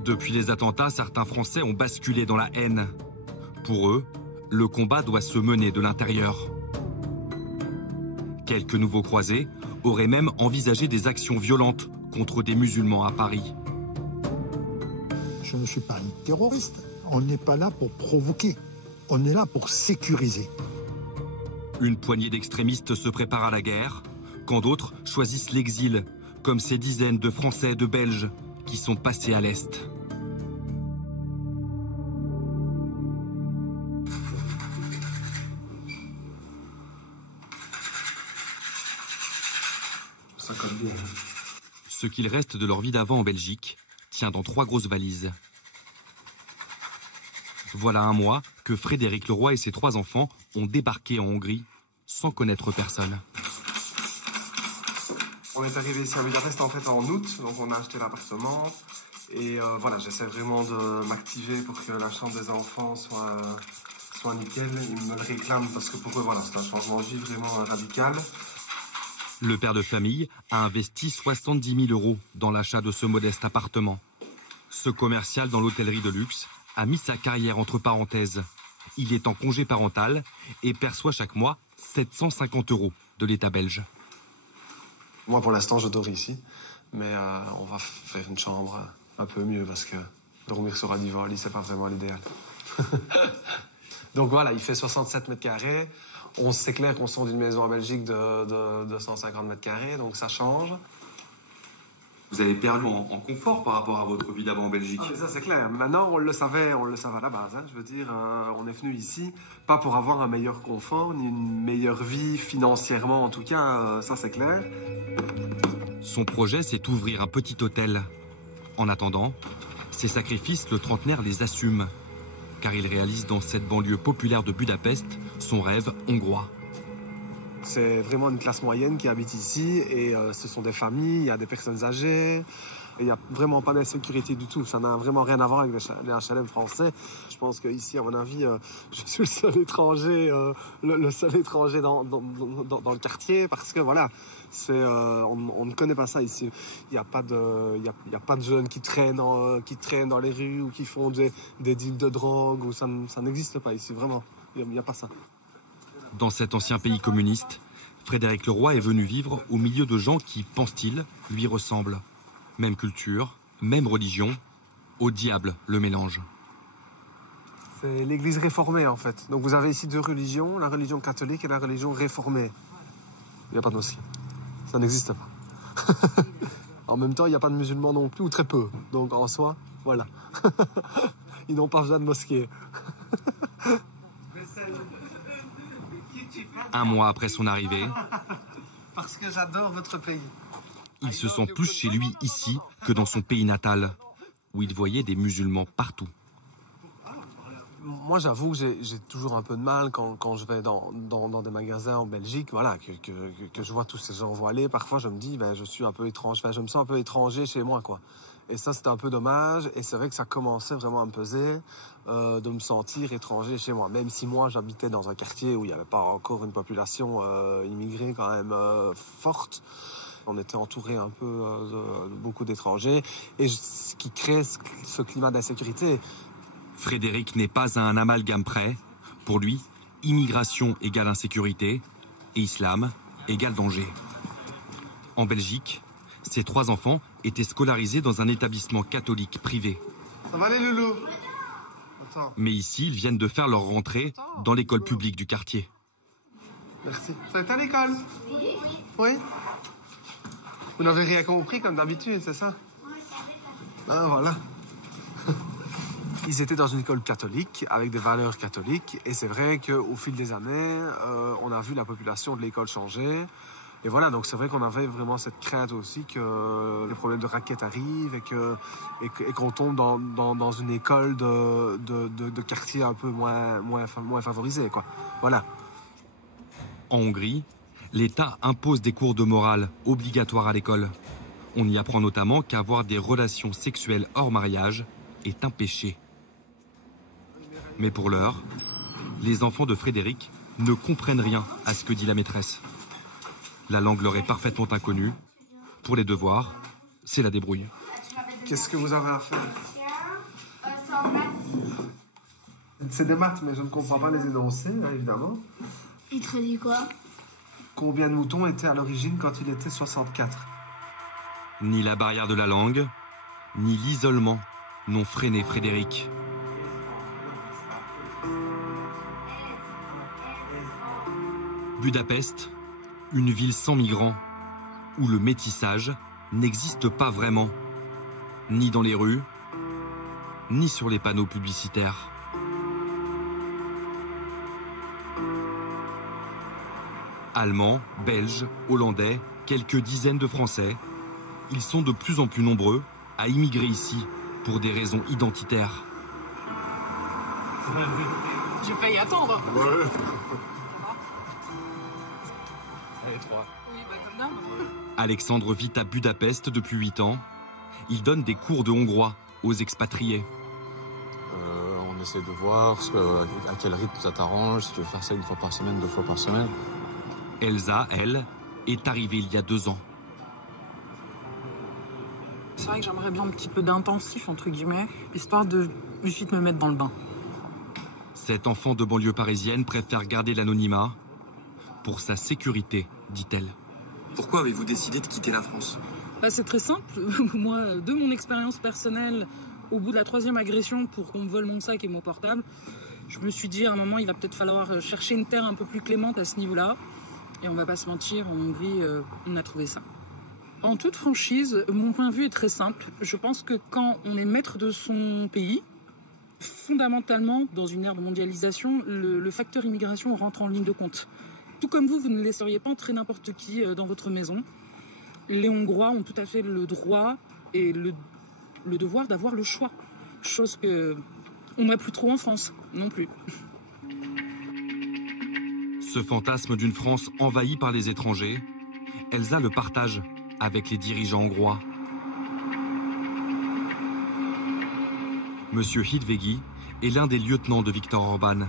Depuis les attentats, certains Français ont basculé dans la haine. Pour eux, le combat doit se mener de l'intérieur. Quelques nouveaux croisés auraient même envisagé des actions violentes contre des musulmans à Paris. Je ne suis pas un terroriste. On n'est pas là pour provoquer. On est là pour sécuriser. Une poignée d'extrémistes se prépare à la guerre, quand d'autres choisissent l'exil, comme ces dizaines de Français et de Belges qui sont passés à l'Est. Ça colle bien. Ce qu'il reste de leur vie d'avant en Belgique tient dans 3 grosses valises. Voilà un mois que Frédéric Leroy et ses 3 enfants ont débarqué en Hongrie sans connaître personne. On est arrivé ici à Budapest en fait en août, donc on a acheté l'appartement. Et voilà, j'essaie vraiment de m'activer pour que la chambre des enfants soit nickel. Ils me le réclament parce que pour eux, voilà, c'est un changement de vie vraiment radical. Le père de famille a investi 70 000 € dans l'achat de ce modeste appartement. Ce commercial dans l'hôtellerie de luxe a mis sa carrière entre parenthèses. Il est en congé parental et perçoit chaque mois 750 € de l'État belge. Moi, pour l'instant, je dors ici, mais on va faire une chambre un peu mieux parce que dormir sur un divan au lit, c'est pas vraiment l'idéal. Donc voilà, il fait 67 mètres carrés. C'est clair qu'on sort d'une maison en Belgique de 150 mètres carrés, donc ça change. Vous avez perdu en confort par rapport à votre vie d'avant en Belgique. Ah, mais ça c'est clair. Maintenant, on le savait à la base. Hein. Je veux dire, on est venu ici, pas pour avoir un meilleur confort, ni une meilleure vie financièrement en tout cas, ça c'est clair. Son projet, c'est ouvrir un petit hôtel. En attendant, ses sacrifices, le trentenaire les assume, car il réalise dans cette banlieue populaire de Budapest son rêve hongrois. C'est vraiment une classe moyenne qui habite ici et ce sont des familles, il y a des personnes âgées. Il n'y a vraiment pas d'insécurité du tout. Ça n'a vraiment rien à voir avec les HLM français. Je pense qu'ici, à mon avis, je suis le seul étranger, le seul étranger dans le quartier parce que voilà, on ne connaît pas ça ici. Il n'y a pas de jeunes qui traînent dans les rues ou qui font des deals de drogue. Ou ça n'existe pas ici, vraiment. Il n'y a pas ça. Dans cet ancien pays communiste, Frédéric Leroy est venu vivre au milieu de gens qui, pense-t-il, lui ressemblent. Même culture, même religion, au diable le mélange. C'est l'église réformée en fait. Donc vous avez ici deux religions, la religion catholique et la religion réformée. Il n'y a pas de mosquée. Ça n'existe pas. En même temps, il n'y a pas de musulmans non plus, ou très peu. Donc en soi, voilà. Ils n'ont pas besoin de mosquée. Un mois après son arrivée, parce que j'adore votre pays. Il se sent plus chez lui ici que dans son pays natal, où il voyait des musulmans partout. Moi, j'avoue que j'ai toujours un peu de mal quand je vais dans des magasins en Belgique, voilà, que je vois tous ces gens voilés. Parfois, je me dis, je suis un peu étrange, je me sens un peu étranger chez moi, quoi. Et ça, c'était un peu dommage. Et c'est vrai que ça commençait vraiment à me peser de me sentir étranger chez moi. Même si moi, j'habitais dans un quartier où il n'y avait pas encore une population immigrée quand même forte. On était entouré un peu de beaucoup d'étrangers. Et ce qui crée ce climat d'insécurité. Frédéric n'est pas à un amalgame près. Pour lui, immigration égale insécurité et islam égale danger. En Belgique, ses 3 enfants étaient scolarisés dans un établissement catholique privé. Ça va les loulous? Attends. Mais ici, ils viennent de faire leur rentrée dans l'école publique du quartier. Merci. Ça va à l'école? Oui. Vous n'avez rien compris comme d'habitude, c'est ça? Ah, voilà. Ils étaient dans une école catholique, avec des valeurs catholiques. Et c'est vrai qu'au fil des années, on a vu la population de l'école changer. Et voilà, donc c'est vrai qu'on avait vraiment cette crainte aussi que les problèmes de raquettes arrivent et qu'on tombe dans une école de quartier un peu moins favorisé, quoi. Voilà. En Hongrie, l'État impose des cours de morale obligatoires à l'école. On y apprend notamment qu'avoir des relations sexuelles hors mariage est un péché. Mais pour l'heure, les enfants de Frédéric ne comprennent rien à ce que dit la maîtresse. La langue leur est parfaitement inconnue. Pour les devoirs, c'est la débrouille. Qu'est-ce que vous avez à faire? C'est des maths, mais je ne comprends pas les énoncés, évidemment. Il te dit quoi? Combien de moutons étaient à l'origine quand il était 64? Ni la barrière de la langue, ni l'isolement n'ont freiné Frédéric. Budapest, une ville sans migrants, où le métissage n'existe pas vraiment, ni dans les rues, ni sur les panneaux publicitaires. Allemands, Belges, Hollandais, quelques dizaines de Français, ils sont de plus en plus nombreux à immigrer ici pour des raisons identitaires. J'ai failli attendre. Ouais. Allez, 3. Oui, comme d'hab. Alexandre vit à Budapest depuis 8 ans. Il donne des cours de hongrois aux expatriés. On essaie de voir à quel rythme ça t'arrange, si tu veux faire ça 1 fois par semaine, 2 fois par semaine. Elsa, elle, est arrivée il y a 2 ans. C'est vrai que j'aimerais bien un petit peu d'intensif, entre guillemets, histoire de vite me mettre dans le bain. Cette enfant de banlieue parisienne préfère garder l'anonymat pour sa sécurité, dit-elle. Pourquoi avez-vous décidé de quitter la France? C'est très simple. Moi, de mon expérience personnelle, au bout de la 3e agression pour qu'on me vole mon sac et mon portable, je me suis dit à un moment, il va peut-être falloir chercher une terre un peu plus clémente à ce niveau-là. Et on va pas se mentir, en Hongrie, on a trouvé ça. En toute franchise, mon point de vue est très simple. Je pense que quand on est maître de son pays, fondamentalement, dans une ère de mondialisation, le facteur immigration rentre en ligne de compte. Tout comme vous ne laisseriez pas entrer n'importe qui dans votre maison. Les Hongrois ont tout à fait le droit et le devoir d'avoir le choix. Chose que on n'a plus trop en France, non plus. Ce fantasme d'une France envahie par les étrangers, Elsa le partage avec les dirigeants hongrois. Monsieur Hidvégi est l'un des lieutenants de Viktor Orban.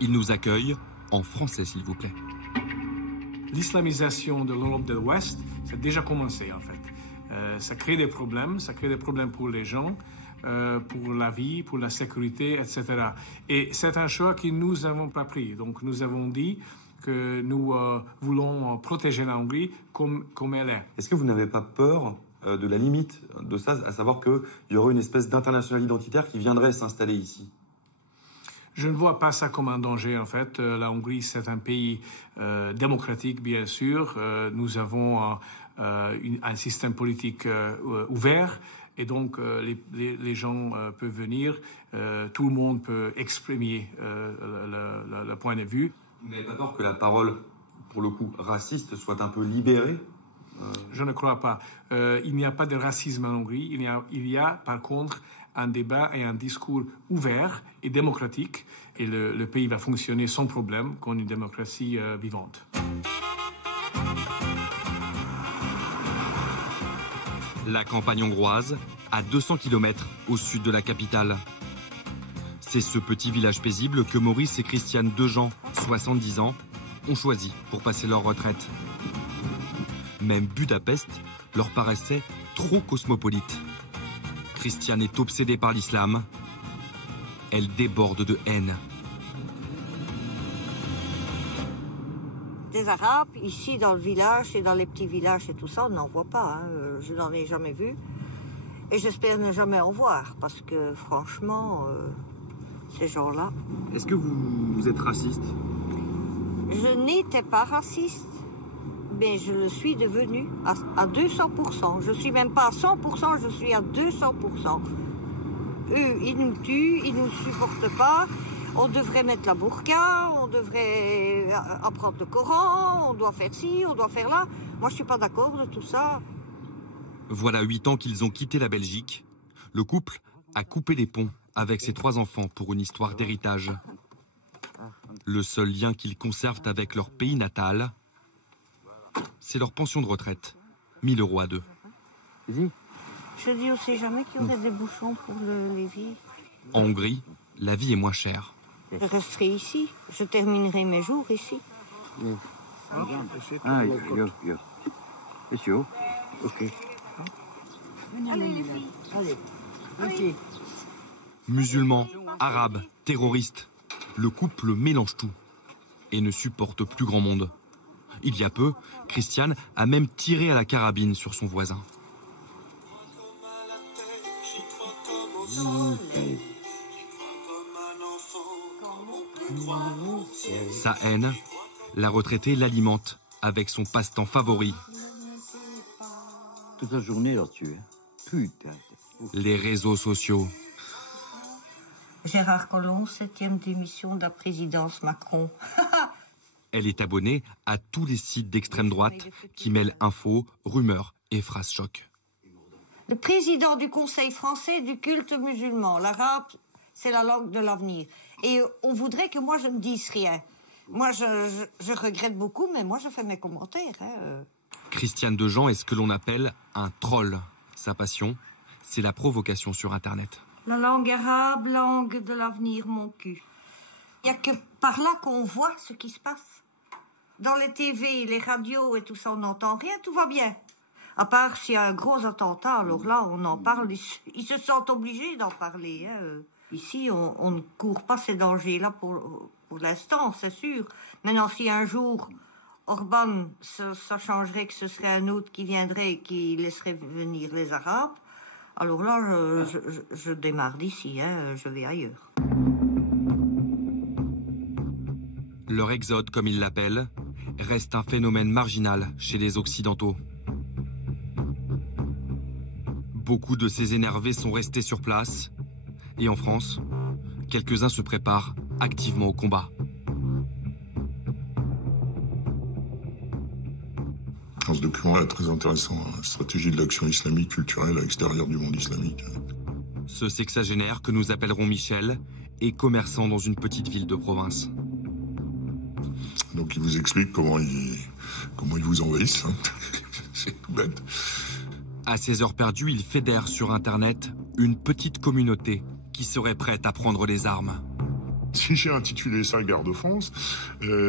Il nous accueille en français, s'il vous plaît. L'islamisation de l'Europe de l'Ouest, ça a déjà commencé en fait. Ça crée des problèmes pour les gens, pour la vie, pour la sécurité, etc. Et c'est un choix que nous n'avons pas pris. Donc nous avons dit que nous voulons protéger la Hongrie comme elle est. Est-ce que vous n'avez pas peur de la limite de ça, à savoir qu'il y aurait une espèce d'international identitaire qui viendrait s'installer ici? Je ne vois pas ça comme un danger, en fait. La Hongrie, c'est un pays démocratique, bien sûr. Nous avons un système politique ouvert. Et donc, les gens peuvent venir. Tout le monde peut exprimer le point de vue. Vous n'avez pas peur que la parole, pour le coup, raciste, soit un peu libérée? Je ne crois pas. Il n'y a pas de racisme en Hongrie. Il y a, par contre, un débat et un discours ouvert et démocratique. Et le pays va fonctionner sans problème comme une démocratie vivante. La campagne hongroise, à 200 km au sud de la capitale. C'est ce petit village paisible que Maurice et Christiane Dejean, 70 ans, ont choisi pour passer leur retraite. Même Budapest leur paraissait trop cosmopolite. Christiane est obsédée par l'islam. Elle déborde de haine. Des Arabes, ici dans le village et dans les petits villages et tout ça, on n'en voit pas. Je n'en ai jamais vu. Et j'espère ne jamais en voir, parce que franchement, ces gens-là... Est-ce que vous êtes raciste? Je n'étais pas raciste, mais je le suis devenue à 200%. Je ne suis même pas à 100%, je suis à 200%. Eux, ils nous tuent, ils ne nous supportent pas. On devrait mettre la burqa, on devrait apprendre le Coran, on doit faire ci, on doit faire là. Moi, je ne suis pas d'accord de tout ça. Voilà 8 ans qu'ils ont quitté la Belgique. Le couple a coupé les ponts avec ses 3 enfants pour une histoire d'héritage. Le seul lien qu'ils conservent avec leur pays natal, c'est leur pension de retraite, 1 000 € à 2. Je dis aussi jamais qu'il y aurait des bouchons pour les vies. En Hongrie, la vie est moins chère. Je resterai ici, je terminerai mes jours ici. C'est chaud. Ok. Allez, les filles. Allez. Musulmans, arabes, terroristes, le couple mélange tout et ne supporte plus grand monde. Il y a peu, Christiane a même tiré à la carabine sur son voisin. Sa haine, la retraitée l'alimente avec son passe-temps favori. Toute la journée là-dessus. Putain. Les réseaux sociaux. Gérard Collomb, 7e démission de la présidence Macron. Elle est abonnée à tous les sites d'extrême droite qui mêlent infos, rumeurs et phrases chocs. Le président du Conseil français du culte musulman. L'arabe, c'est la langue de l'avenir. Et on voudrait que moi, je ne dise rien. Moi, je regrette beaucoup, mais moi, je fais mes commentaires. Christiane Dejean est ce que l'on appelle un troll. Sa passion, c'est la provocation sur Internet. La langue arabe, langue de l'avenir, mon cul. Il n'y a que par là qu'on voit ce qui se passe. Dans les TV, les radios et tout ça, on n'entend rien, tout va bien. À part s'il y a un gros attentat, alors là, on en parle. Ils se sentent obligés d'en parler. Hein. Ici, on ne court pas ces dangers-là pour l'instant, c'est sûr. Maintenant, si un jour, Orban, ça changerait que ce serait un autre qui viendrait et qui laisserait venir les Arabes, alors là, je démarre d'ici, hein, je vais ailleurs. Leur exode, comme ils l'appellent, reste un phénomène marginal chez les Occidentaux. Beaucoup de ces énervés sont restés sur place. Et en France, quelques-uns se préparent activement au combat. Ce document est très intéressant, la stratégie de l'action islamique culturelle à l'extérieur du monde islamique. Ce sexagénaire, que nous appellerons Michel, est commerçant dans une petite ville de province. Donc il vous explique comment ils vous envahissent. Hein. C'est tout bête. À ses heures perdues, il fédère sur Internet une petite communauté qui serait prête à prendre les armes. Si j'ai intitulé ça Guerre de France,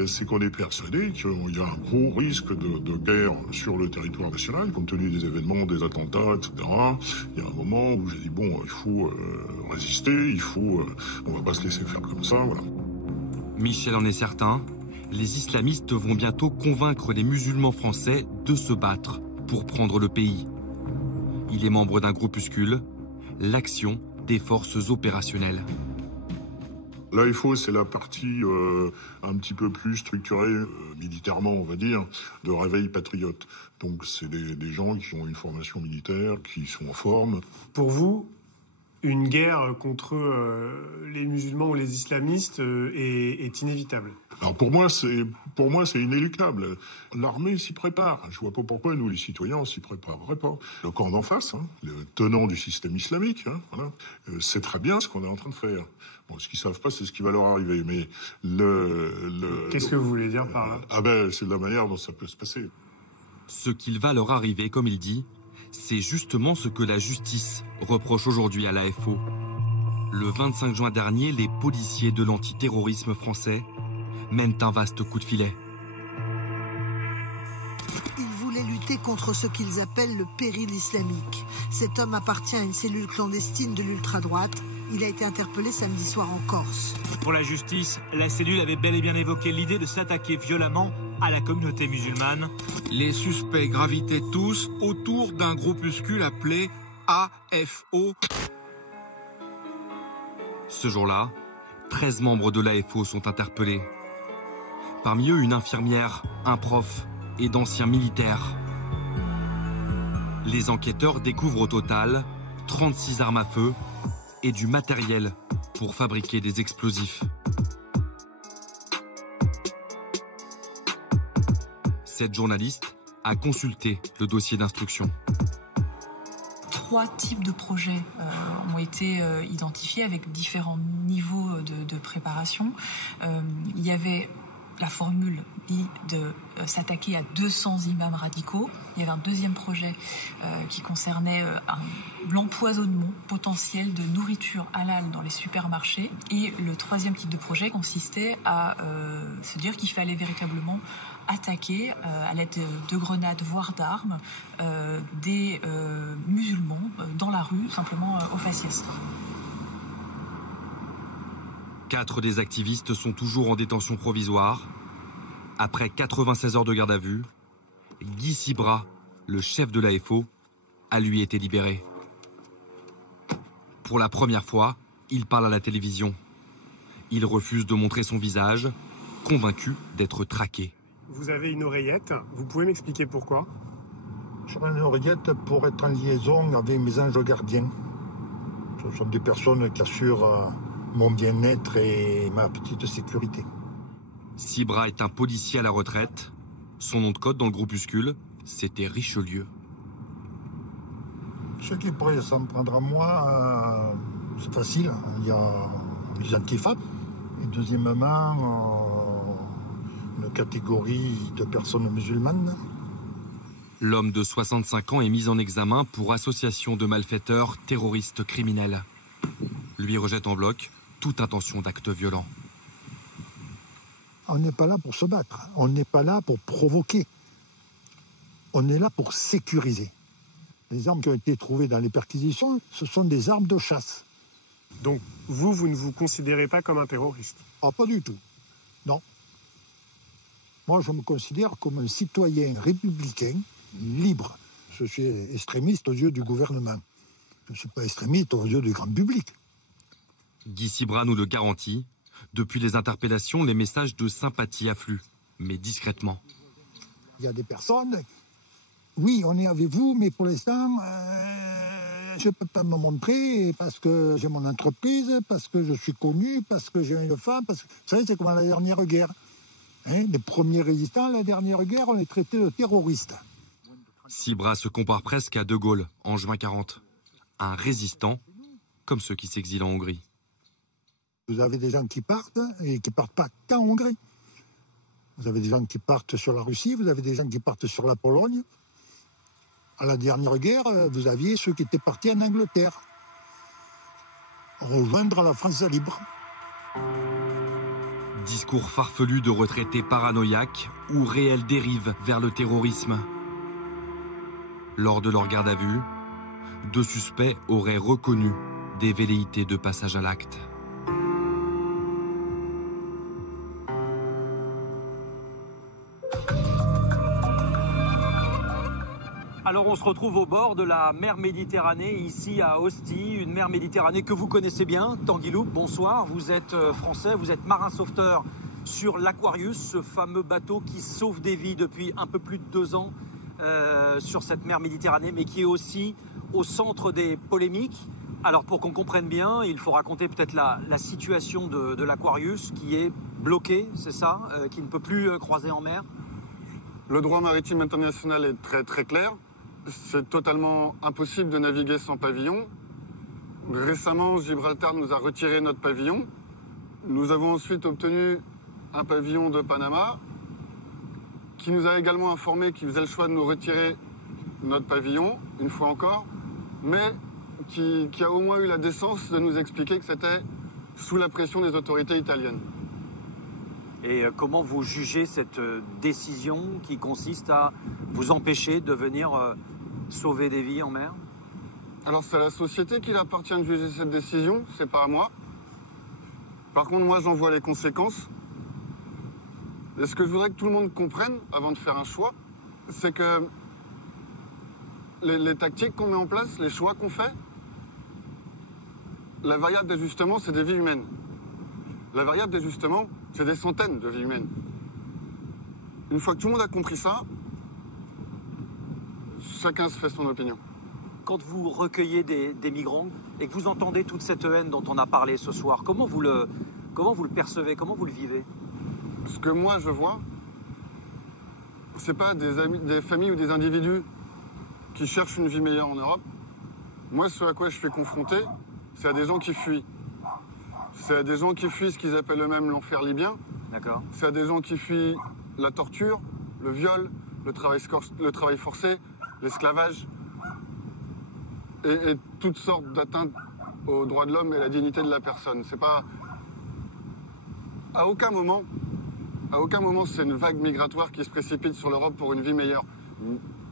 c'est qu'on est persuadé qu'il y a un gros risque de guerre sur le territoire national, compte tenu des événements, des attentats, etc. Il y a un moment où j'ai dit, bon, il faut résister, on va pas se laisser faire comme ça, voilà. Michel en est certain, les islamistes vont bientôt convaincre les musulmans français de se battre pour prendre le pays. Il est membre d'un groupuscule, l'Action des forces opérationnelles. L'AFO, c'est la partie un petit peu plus structurée, militairement, on va dire, de réveil patriote. Donc c'est des gens qui ont une formation militaire, qui sont en forme. Pour vous, une guerre contre les musulmans ou les islamistes est inévitable? Alors pour moi, c'est inéluctable. L'armée s'y prépare. Je vois pas pourquoi nous, les citoyens, on s'y préparerait pas. Le camp d'en face, hein, le tenant du système islamique, hein, voilà, c'est très bien ce qu'on est en train de faire. Bon, ce qu'ils savent pas, c'est ce qui va leur arriver. Mais Qu'est-ce que vous voulez dire par là? C'est de la manière dont ça peut se passer. Ce qu'il va leur arriver, comme il dit, c'est justement ce que la justice reproche aujourd'hui à l'AFO. Le 25 juin dernier, les policiers de l'antiterrorisme français mènent un vaste coup de filet. Ils voulaient lutter contre ce qu'ils appellent le péril islamique. Cet homme appartient à une cellule clandestine de l'ultra-droite. Il a été interpellé samedi soir en Corse. Pour la justice, la cellule avait bel et bien évoqué l'idée de s'attaquer violemment à la communauté musulmane. Les suspects gravitaient tous autour d'un groupuscule appelé AFO. Ce jour-là, 13 membres de l'AFO sont interpellés. Parmi eux, une infirmière, un prof et d'anciens militaires. Les enquêteurs découvrent au total 36 armes à feu et du matériel pour fabriquer des explosifs. Cette journaliste a consulté le dossier d'instruction. 3 types de projets ont été identifiés avec différents niveaux de préparation. Il y avait la formule dit de s'attaquer à 200 imams radicaux. Il y avait un deuxième projet qui concernait l'empoisonnement potentiel de nourriture halal dans les supermarchés. Et le troisième type de projet consistait à se dire qu'il fallait véritablement attaquer à l'aide de grenades, voire d'armes, des musulmans dans la rue, simplement au faciès. 4 des activistes sont toujours en détention provisoire. Après 96 heures de garde à vue, Guy Sibra, le chef de l'AFO, a lui été libéré. Pour la première fois, il parle à la télévision. Il refuse de montrer son visage, convaincu d'être traqué. Vous avez une oreillette, vous pouvez m'expliquer pourquoi? Sur une oreillette pour être en liaison avec mes anges gardiens. Ce sont des personnes qui assurent mon bien-être et ma petite sécurité. Sibra est un policier à la retraite. Son nom de code dans le groupuscule, c'était Richelieu. Ce qui pourrait s'en prendre à moi, c'est facile. Il y a les antifas. Et deuxièmement, une catégorie de personnes musulmanes. L'homme de 65 ans est mis en examen pour association de malfaiteurs terroristes criminels. Lui rejette en bloc toute intention d'acte violent. On n'est pas là pour se battre, on n'est pas là pour provoquer. On est là pour sécuriser. Les armes qui ont été trouvées dans les perquisitions, ce sont des armes de chasse. Donc vous ne vous considérez pas comme un terroriste? Ah, pas du tout. Non. Moi, je me considère comme un citoyen républicain, libre. Je suis extrémiste aux yeux du gouvernement. Je ne suis pas extrémiste aux yeux du grand public. Guy Sibra nous le garantit. Depuis les interpellations, les messages de sympathie affluent, mais discrètement. Il y a des personnes, oui, on est avec vous, mais pour l'instant, je ne peux pas me montrer parce que j'ai mon entreprise, parce que je suis connu, parce que j'ai une femme. Parce que... Vous savez, c'est comme à la dernière guerre. Hein, les premiers résistants, à la dernière guerre, on les traitait de terroristes. Sibra se compare presque à De Gaulle en juin 40. Un résistant, comme ceux qui s'exilent en Hongrie. Vous avez des gens qui partent et qui ne partent pas qu'en Hongrie. Vous avez des gens qui partent sur la Russie, vous avez des gens qui partent sur la Pologne. À la dernière guerre, vous aviez ceux qui étaient partis en Angleterre, rejoindre la France libre. Discours farfelu de retraités paranoïaques ou réelle dérive vers le terrorisme. Lors de leur garde à vue, 2 suspects auraient reconnu des velléités de passage à l'acte. Alors on se retrouve au bord de la mer Méditerranée, ici à Ostie, une mer Méditerranée que vous connaissez bien. Tanguy Loup, bonsoir, vous êtes français, vous êtes marin sauveteur sur l'Aquarius, ce fameux bateau qui sauve des vies depuis un peu plus de 2 ans sur cette mer Méditerranée, mais qui est aussi au centre des polémiques. Alors pour qu'on comprenne bien, il faut raconter peut-être la situation de l'Aquarius qui est bloqué, c'est ça, qui ne peut plus croiser en mer. Le droit maritime international est très très clair. C'est totalement impossible de naviguer sans pavillon. Récemment, Gibraltar nous a retiré notre pavillon. Nous avons ensuite obtenu un pavillon de Panama qui nous a également informé qu'il faisait le choix de nous retirer notre pavillon, une fois encore, mais qui a au moins eu la décence de nous expliquer que c'était sous la pression des autorités italiennes. Et comment vous jugez cette décision qui consiste à vous empêcher de venir sauver des vies en mer? Alors c'est à la société qu'il appartient de juger cette décision, c'est pas à moi. Par contre, moi j'en vois les conséquences. Et ce que je voudrais que tout le monde comprenne avant de faire un choix, c'est que les tactiques qu'on met en place, les choix qu'on fait, la variable d'ajustement, c'est des vies humaines. La variable d'ajustement, c'est des centaines de vies humaines. Une fois que tout le monde a compris ça, chacun se fait son opinion. Quand vous recueillez des migrants et que vous entendez toute cette haine dont on a parlé ce soir, comment vous le percevez, comment vous le vivez? Ce que moi je vois, c'est pas des familles ou des individus qui cherchent une vie meilleure en Europe. Moi, ce à quoi je suis confronté, c'est à des gens qui fuient. C'est à des gens qui fuient ce qu'ils appellent eux-mêmes l'enfer libyen. D'accord. C'est à des gens qui fuient la torture, le viol, le travail forcé, l'esclavage et toutes sortes d'atteintes aux droits de l'homme et à la dignité de la personne. C'est pas... À aucun moment, c'est une vague migratoire qui se précipite sur l'Europe pour une vie meilleure.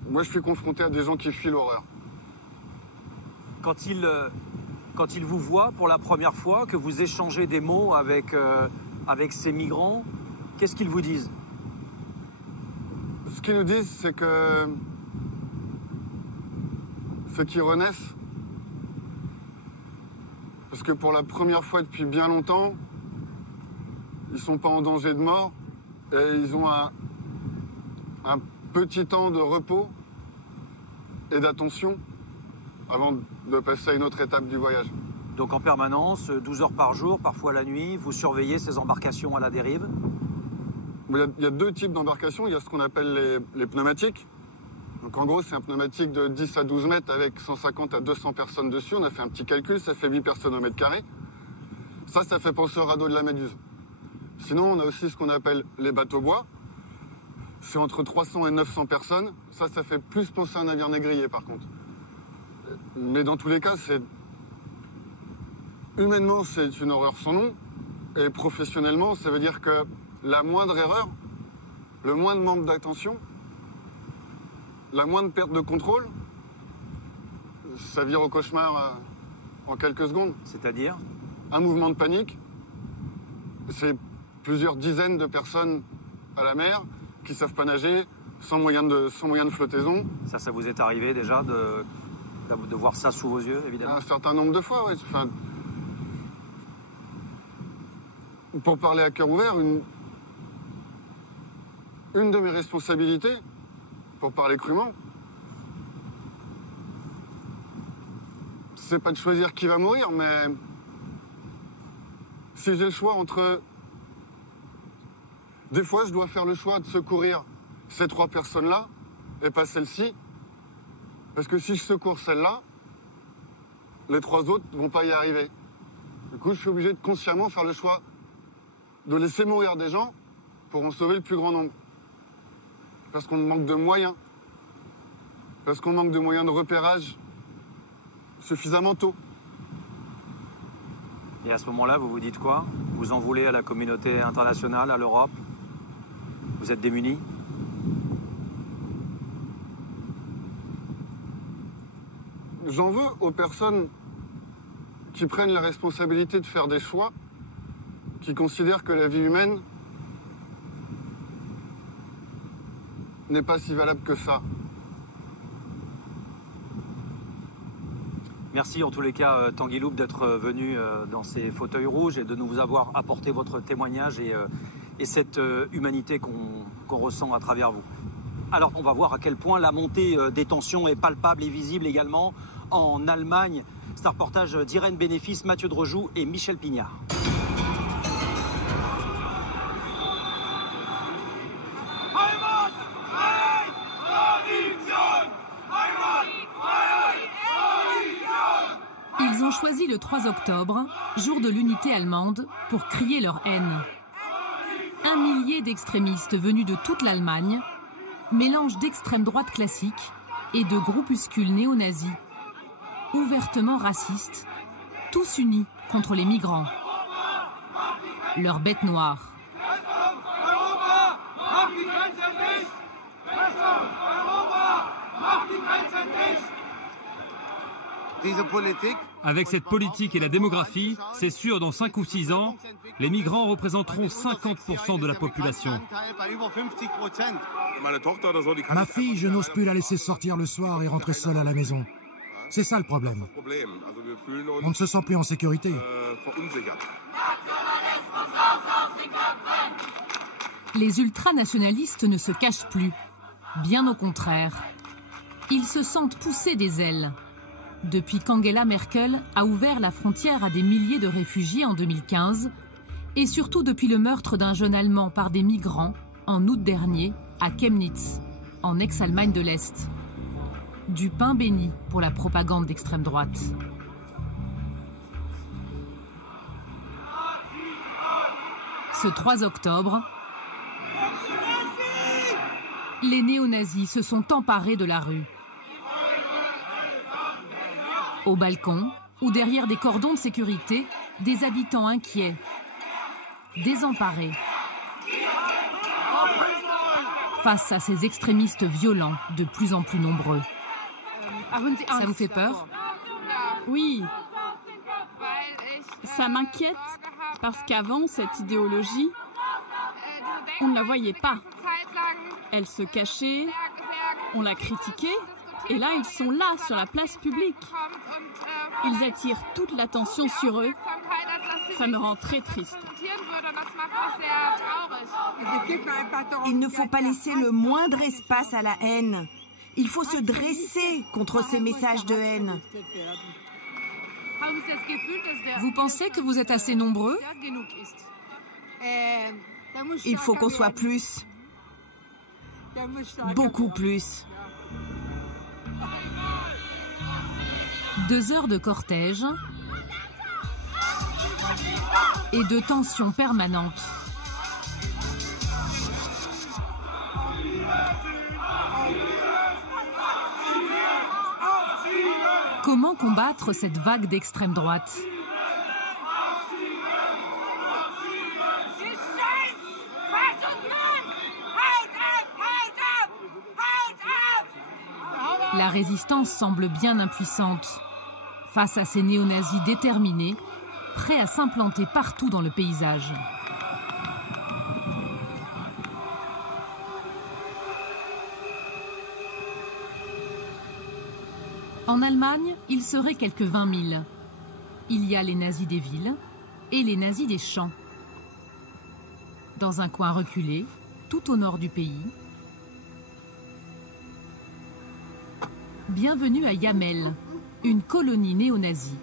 Moi, je suis confronté à des gens qui fuient l'horreur. Quand ils vous voient pour la première fois, que vous échangez des mots avec ces migrants, qu'est-ce qu'ils vous disent? Ce qu'ils nous disent, c'est qu'ils renaissent. Parce que pour la première fois depuis bien longtemps, ils ne sont pas en danger de mort et ils ont un petit temps de repos et d'attention avant de passer à une autre étape du voyage. Donc en permanence, 12 heures par jour, parfois la nuit, vous surveillez ces embarcations à la dérive? Il y a 2 types d'embarcations. Il y a ce qu'on appelle les pneumatiques. Donc en gros, c'est un pneumatique de 10 à 12 mètres avec 150 à 200 personnes dessus. On a fait un petit calcul, ça fait 8 personnes au mètre carré. Ça fait penser au radeau de la Méduse. Sinon, on a aussi ce qu'on appelle les bateaux bois. c'est entre 300 et 900 personnes. Ça fait plus penser à un navire négrier, par contre. Mais dans tous les cas, humainement, c'est une horreur sans nom. Et professionnellement, ça veut dire que la moindre erreur, le moindre manque d'attention, la moindre perte de contrôle, ça vire au cauchemar en quelques secondes. C'est-à-dire ? Un mouvement de panique, c'est plusieurs dizaines de personnes à la mer qui ne savent pas nager, sans moyen de flottaison. Ça vous est arrivé déjà de voir ça sous vos yeux, évidemment? Un certain nombre de fois, oui. Enfin, pour parler à cœur ouvert, une de mes responsabilités, pour parler crûment, c'est pas de choisir qui va mourir, mais si j'ai le choix entre... Des fois, je dois faire le choix de secourir ces 3 personnes-là et pas celle-ci. Parce que si je secours celle-là, les 3 autres ne vont pas y arriver. Du coup, je suis obligé de consciemment faire le choix de laisser mourir des gens pour en sauver le plus grand nombre. Parce qu'on manque de moyens. Parce qu'on manque de moyens de repérage suffisamment tôt. Et à ce moment-là, vous vous dites quoi? Vous en voulez à la communauté internationale, à l'Europe? Vous êtes démunis? J'en veux aux personnes qui prennent la responsabilité de faire des choix, qui considèrent que la vie humaine n'est pas si valable que ça. Merci en tous les cas, Tanguy Loup, d'être venu dans ces fauteuils rouges et de nous avoir apporté votre témoignage et cette humanité qu'on ressent à travers vous. Alors, on va voir à quel point la montée des tensions est palpable et visible également en Allemagne. C'est un reportage d'Irène Bénéfice, Mathieu Drojoux et Michel Pignard. Ils ont choisi le 3 octobre, jour de l'unité allemande, pour crier leur haine. 1 millier d'extrémistes venus de toute l'Allemagne, mélange d'extrême droite classique et de groupuscules néo-nazis, ouvertement racistes, tous unis contre les migrants. Leur bête noire. Avec cette politique et la démographie, c'est sûr, dans 5 ou 6 ans, les migrants représenteront 50% de la population. Ma fille, je n'ose plus la laisser sortir le soir et rentrer seule à la maison. C'est ça le problème. On ne se sent plus en sécurité. Les ultranationalistes ne se cachent plus. Bien au contraire. Ils se sentent pousser des ailes. Depuis qu'Angela Merkel a ouvert la frontière à des milliers de réfugiés en 2015, et surtout depuis le meurtre d'un jeune Allemand par des migrants en août dernier à Chemnitz, en ex-Allemagne de l'Est. Du pain béni pour la propagande d'extrême droite. Ce 3 octobre, les néo-nazis se sont emparés de la rue. Au balcon ou derrière des cordons de sécurité, des habitants inquiets, désemparés, face à ces extrémistes violents de plus en plus nombreux. Ça vous fait peur? Oui. Ça m'inquiète parce qu'avant, cette idéologie, on ne la voyait pas. Elle se cachait, on la critiquait, et là, ils sont là, sur la place publique. Ils attirent toute l'attention sur eux. Ça me rend très triste. Il ne faut pas laisser le moindre espace à la haine. Il faut se dresser contre ces messages de haine. Vous pensez que vous êtes assez nombreux? Il faut qu'on soit plus. Beaucoup plus. 2 heures de cortège et de tensions permanentes. combattre cette vague d'extrême droite. La résistance semble bien impuissante face à ces néo-nazis déterminés, prêts à s'implanter partout dans le paysage. En Allemagne, il serait quelques 20 000. Il y a les nazis des villes et les nazis des champs. Dans un coin reculé, tout au nord du pays, bienvenue à Yamel, une colonie néo-nazie.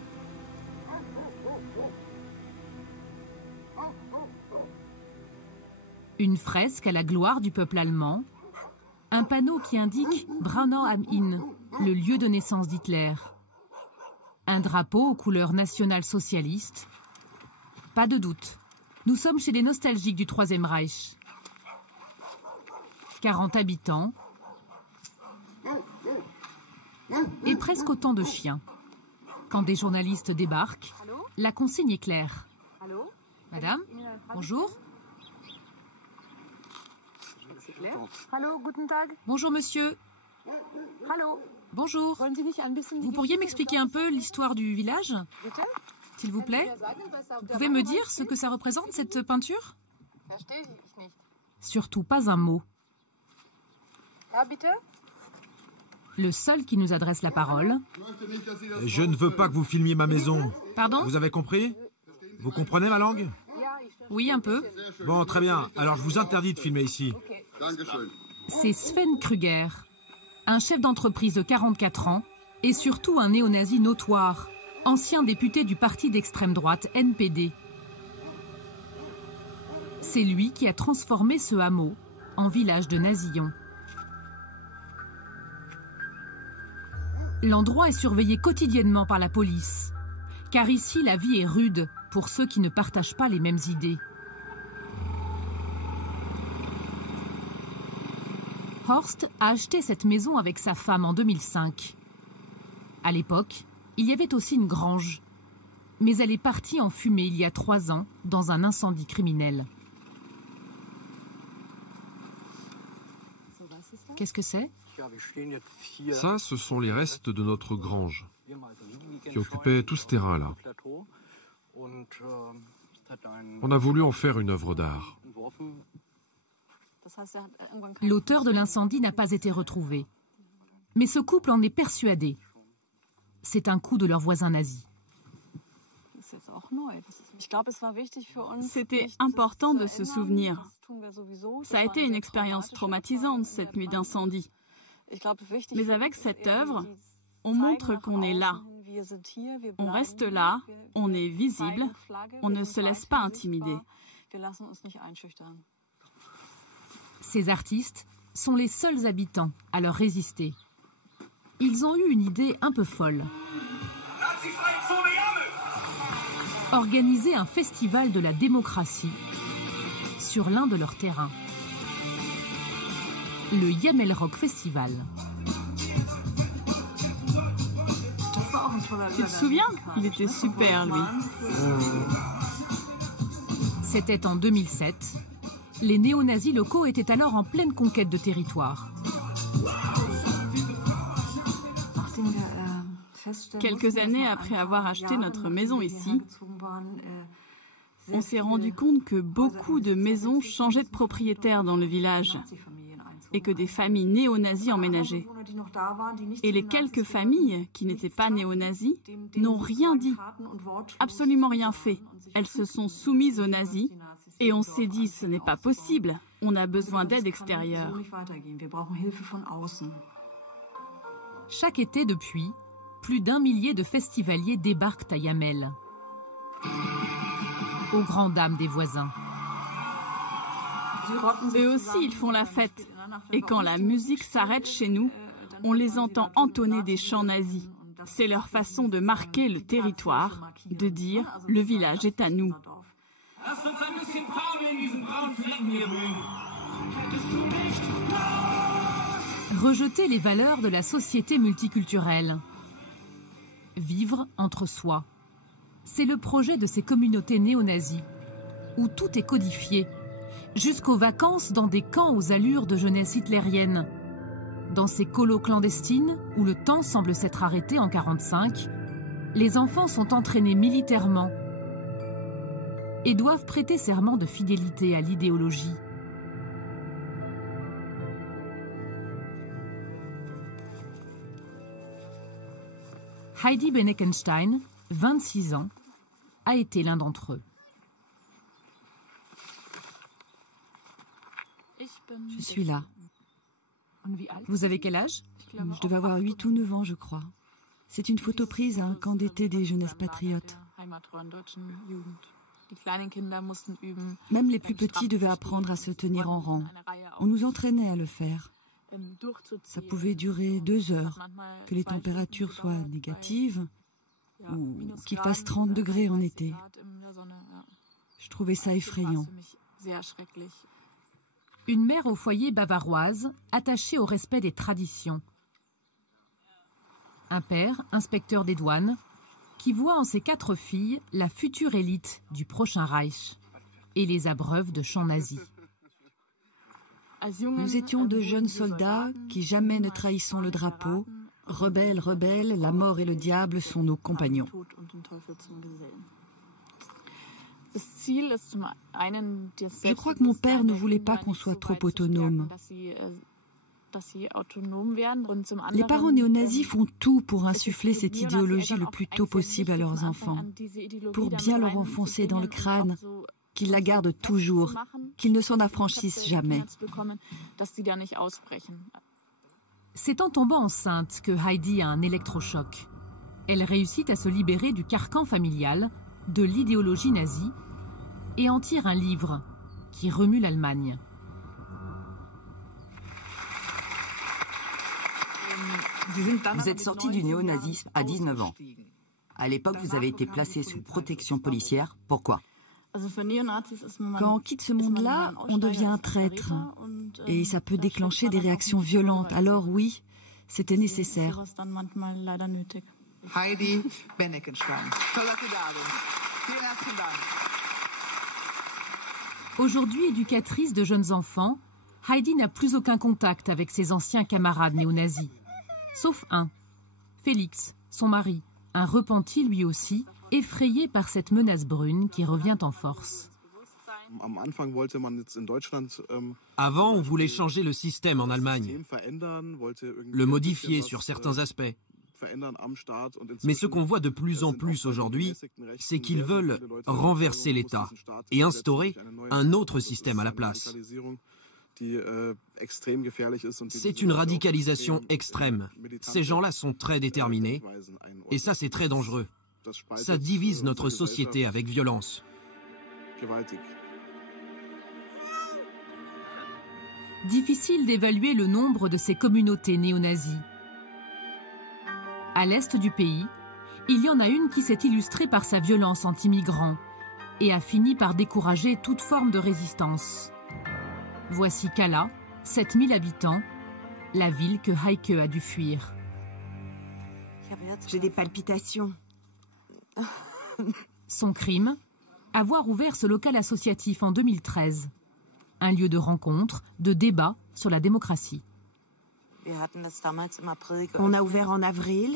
Une fresque à la gloire du peuple allemand, un panneau qui indique Braunau am Inn, le lieu de naissance d'Hitler. Un drapeau aux couleurs nationales-socialistes. Pas de doute, nous sommes chez les nostalgiques du Troisième Reich. 40 habitants et presque autant de chiens. Quand des journalistes débarquent, la consigne est claire. Madame, bonjour. Bonjour monsieur. Bonjour. Vous pourriez m'expliquer un peu l'histoire du village, s'il vous plaît? Vous pouvez me dire ce que ça représente, cette peinture? Surtout pas un mot. Le seul qui nous adresse la parole. Je ne veux pas que vous filmiez ma maison. Pardon? Vous avez compris? Vous comprenez ma langue? Oui, un peu. Bon, très bien. Alors je vous interdis de filmer ici. C'est Sven Kruger, un chef d'entreprise de 44 ans et surtout un néo-nazi notoire, ancien député du parti d'extrême droite NPD. C'est lui qui a transformé ce hameau en village de Nazillon. L'endroit est surveillé quotidiennement par la police, car ici la vie est rude pour ceux qui ne partagent pas les mêmes idées. Horst a acheté cette maison avec sa femme en 2005. À l'époque, il y avait aussi une grange, mais elle est partie en fumée il y a 3 ans dans un incendie criminel. Qu'est-ce que c'est? Ça, ce sont les restes de notre grange, qui occupait tout ce terrain-là. On a voulu en faire une œuvre d'art. L'auteur de l'incendie n'a pas été retrouvé. Mais ce couple en est persuadé. C'est un coup de leurs voisins nazis. C'était important de se souvenir. Ça a été une expérience traumatisante, cette nuit d'incendie. Mais avec cette œuvre, on montre qu'on est là. On reste là, on est visible, on ne se laisse pas intimider. Ces artistes sont les seuls habitants à leur résister. Ils ont eu une idée un peu folle. Organiser un festival de la démocratie sur l'un de leurs terrains. Le Yamel Rock Festival. Tu te souviens? Il était super, lui. C'était en 2007. Les néo-nazis locaux étaient alors en pleine conquête de territoire. Quelques années après avoir acheté notre maison ici, on s'est rendu compte que beaucoup de maisons changeaient de propriétaire dans le village et que des familles néo-nazis emménageaient. Et les quelques familles qui n'étaient pas néo-nazis n'ont rien dit, absolument rien fait. Elles se sont soumises aux nazis et on s'est dit ce n'est pas possible, on a besoin d'aide extérieure. Chaque été depuis, plus d'1 millier de festivaliers débarquent à Yamel, aux grandes dames des voisins. Eux aussi, ils font la fête. Et quand la musique s'arrête chez nous, on les entend entonner des chants nazis. C'est leur façon de marquer le territoire, de dire « le village est à nous ». Rejeter les valeurs de la société multiculturelle. Vivre entre soi. C'est le projet de ces communautés néo-nazies, où tout est codifié, jusqu'aux vacances dans des camps aux allures de jeunesse hitlérienne. Dans ces colos clandestines, où le temps semble s'être arrêté en 1945, les enfants sont entraînés militairement et doivent prêter serment de fidélité à l'idéologie. Heidi Beneckenstein, 26 ans, a été l'un d'entre eux. Je suis là. Vous avez quel âge? Je devais avoir 8 ou 9 ans, je crois. C'est une photo prise à un camp d'été des jeunesses patriotes. Même les plus petits devaient apprendre à se tenir en rang. On nous entraînait à le faire. Ça pouvait durer 2 heures, que les températures soient négatives ou qu'il fasse 30 degrés en été. Je trouvais ça effrayant. Une mère au foyer bavaroise, attachée au respect des traditions. Un père, inspecteur des douanes, qui voit en ses 4 filles la future élite du prochain Reich et les abreuve de chants nazis. Nous étions de jeunes soldats qui jamais ne trahissons le drapeau. Rebelles, rebelles, la mort et le diable sont nos compagnons. Je crois que mon père ne voulait pas qu'on soit trop autonome. Les parents néo-nazis font tout pour insuffler cette idéologie le plus tôt possible à leurs enfants, pour bien leur enfoncer dans le crâne qu'ils la gardent toujours, qu'ils ne s'en affranchissent jamais. C'est en tombant enceinte que Heidi a un électrochoc. Elle réussit à se libérer du carcan familial, de l'idéologie nazie, et en tire un livre qui remue l'Allemagne. Vous êtes sorti du néonazisme à 19 ans. À l'époque, vous avez été placé sous protection policière. Pourquoi? Quand on quitte ce monde-là, on devient un traître. Et ça peut déclencher des réactions violentes. Alors oui, c'était nécessaire. Heidi Beneckenstein. Aujourd'hui éducatrice de jeunes enfants, Heidi n'a plus aucun contact avec ses anciens camarades néo-nazis. Sauf un, Félix, son mari, un repenti lui aussi, effrayé par cette menace brune qui revient en force. Avant, on voulait changer le système en Allemagne, le modifier sur certains aspects. Mais ce qu'on voit de plus en plus aujourd'hui, c'est qu'ils veulent renverser l'État et instaurer un autre système à la place. C'est une radicalisation extrême. Ces gens-là sont très déterminés et ça, c'est très dangereux. Ça divise notre société avec violence. Difficile d'évaluer le nombre de ces communautés néo-nazies. À l'est du pays, il y en a une qui s'est illustrée par sa violence anti-migrants et a fini par décourager toute forme de résistance. Voici Kala, 7000 habitants, la ville que Heike a dû fuir. J'ai des palpitations. Son crime, avoir ouvert ce local associatif en 2013. Un lieu de rencontre, de débat sur la démocratie. On a ouvert en avril.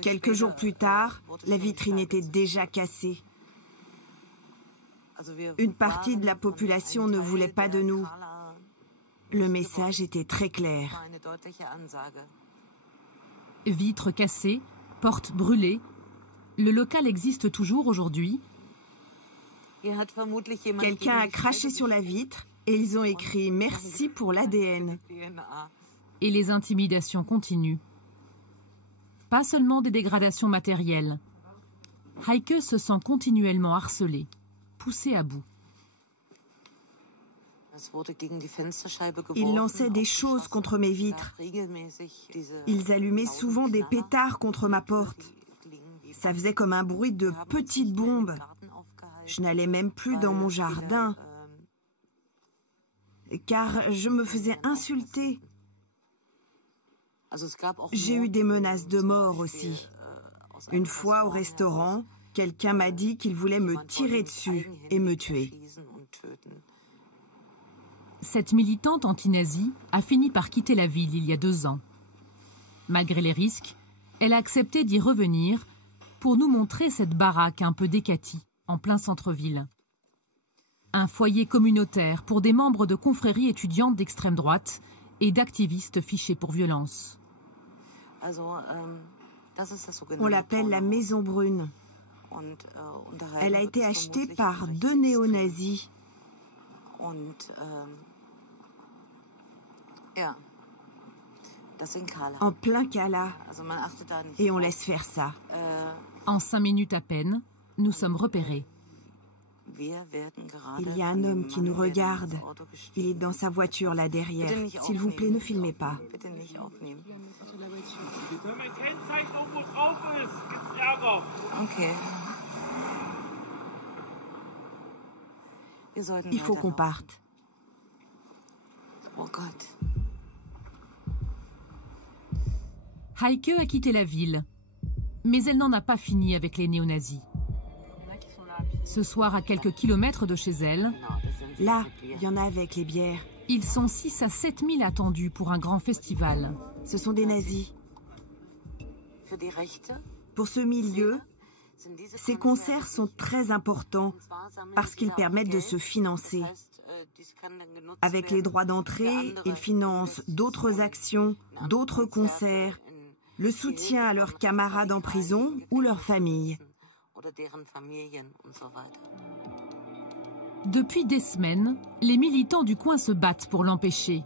Quelques jours plus tard, la vitrine était déjà cassée. Une partie de la population ne voulait pas de nous. Le message était très clair. Vitres cassées, portes brûlées. Le local existe toujours aujourd'hui. Quelqu'un a craché sur la vitre et ils ont écrit « Merci pour l'ADN ». Et les intimidations continuent. Pas seulement des dégradations matérielles. Heike se sent continuellement harcelé, poussé à bout. Ils lançaient des choses contre mes vitres. Ils allumaient souvent des pétards contre ma porte. Ça faisait comme un bruit de petites bombes. Je n'allais même plus dans mon jardin, car je me faisais insulter. J'ai eu des menaces de mort aussi. Une fois au restaurant, quelqu'un m'a dit qu'il voulait me tirer dessus et me tuer. Cette militante anti-nazie a fini par quitter la ville il y a 2 ans. Malgré les risques, elle a accepté d'y revenir pour nous montrer cette baraque un peu décatie, en plein centre-ville. Un foyer communautaire pour des membres de confréries étudiantes d'extrême droite et d'activistes fichés pour violence. On l'appelle la Maison Brune. Elle a été achetée par 2 néo-nazis. En plein Kala. Et on laisse faire ça. En 5 minutes à peine, nous sommes repérés. Il y a un homme qui nous regarde. Il est dans sa voiture là derrière. S'il vous plaît, ne filmez pas. Il faut qu'on parte. Heike a quitté la ville, mais elle n'en a pas fini avec les néo-nazis. Ce soir, à quelques kilomètres de chez elle, là, il y en a avec les bières. Ils sont 6 à 7 000 attendus pour un grand festival. Ce sont des nazis. Pour ce milieu, ces concerts sont très importants parce qu'ils permettent de se financer. Avec les droits d'entrée, ils financent d'autres actions, d'autres concerts, le soutien à leurs camarades en prison ou leurs familles. Depuis des semaines, les militants du coin se battent pour l'empêcher.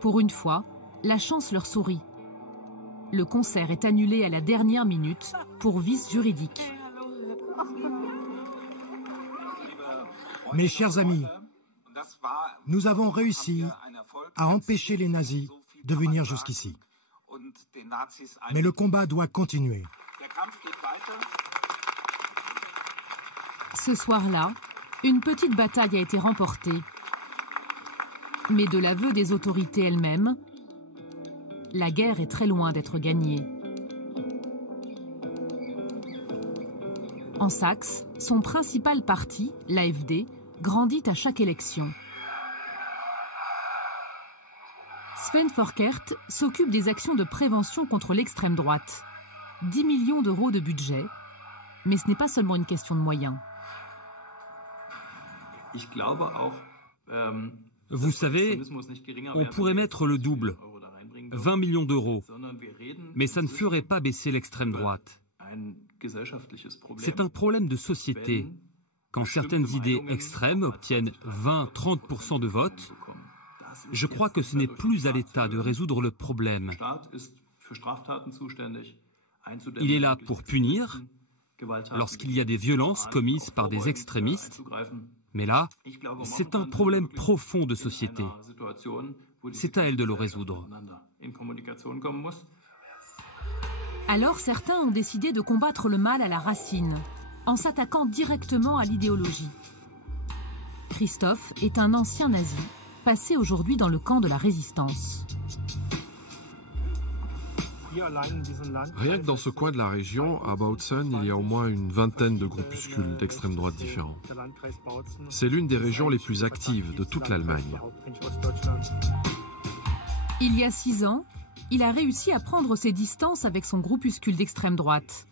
Pour une fois, la chance leur sourit. Le concert est annulé à la dernière minute pour vice juridique. Mes chers amis, nous avons réussi à empêcher les nazis de venir jusqu'ici. Mais le combat doit continuer. Ce soir-là, une petite bataille a été remportée. Mais de l'aveu des autorités elles-mêmes, la guerre est très loin d'être gagnée. En Saxe, son principal parti, l'AfD, grandit à chaque élection. Sven Folkert s'occupe des actions de prévention contre l'extrême droite. 10 millions d'euros de budget, mais ce n'est pas seulement une question de moyens. Vous savez, on pourrait mettre le double, 20 millions d'euros, mais ça ne ferait pas baisser l'extrême droite. C'est un problème de société. Quand certaines idées extrêmes obtiennent 20-30% de vote, je crois que ce n'est plus à l'État de résoudre le problème. Il est là pour punir lorsqu'il y a des violences commises par des extrémistes, mais là, c'est un problème profond de société. C'est à elle de le résoudre. Alors certains ont décidé de combattre le mal à la racine, en s'attaquant directement à l'idéologie. Christophe est un ancien nazi, passé aujourd'hui dans le camp de la résistance. Rien que dans ce coin de la région, à Bautzen, il y a au moins une vingtaine de groupuscules d'extrême droite différents. C'est l'une des régions les plus actives de toute l'Allemagne. Il y a 6 ans, il a réussi à prendre ses distances avec son groupuscule d'extrême droite.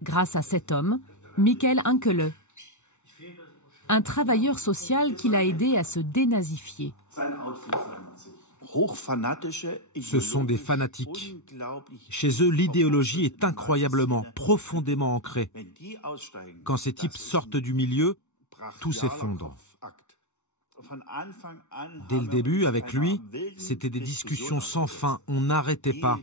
Grâce à cet homme, Michael Ankele, un travailleur social qui l'a aidé à se dénazifier. Ce sont des fanatiques. Chez eux, l'idéologie est incroyablement, profondément ancrée. Quand ces types sortent du milieu, tout s'effondre. Dès le début, avec lui, c'était des discussions sans fin, on n'arrêtait pas.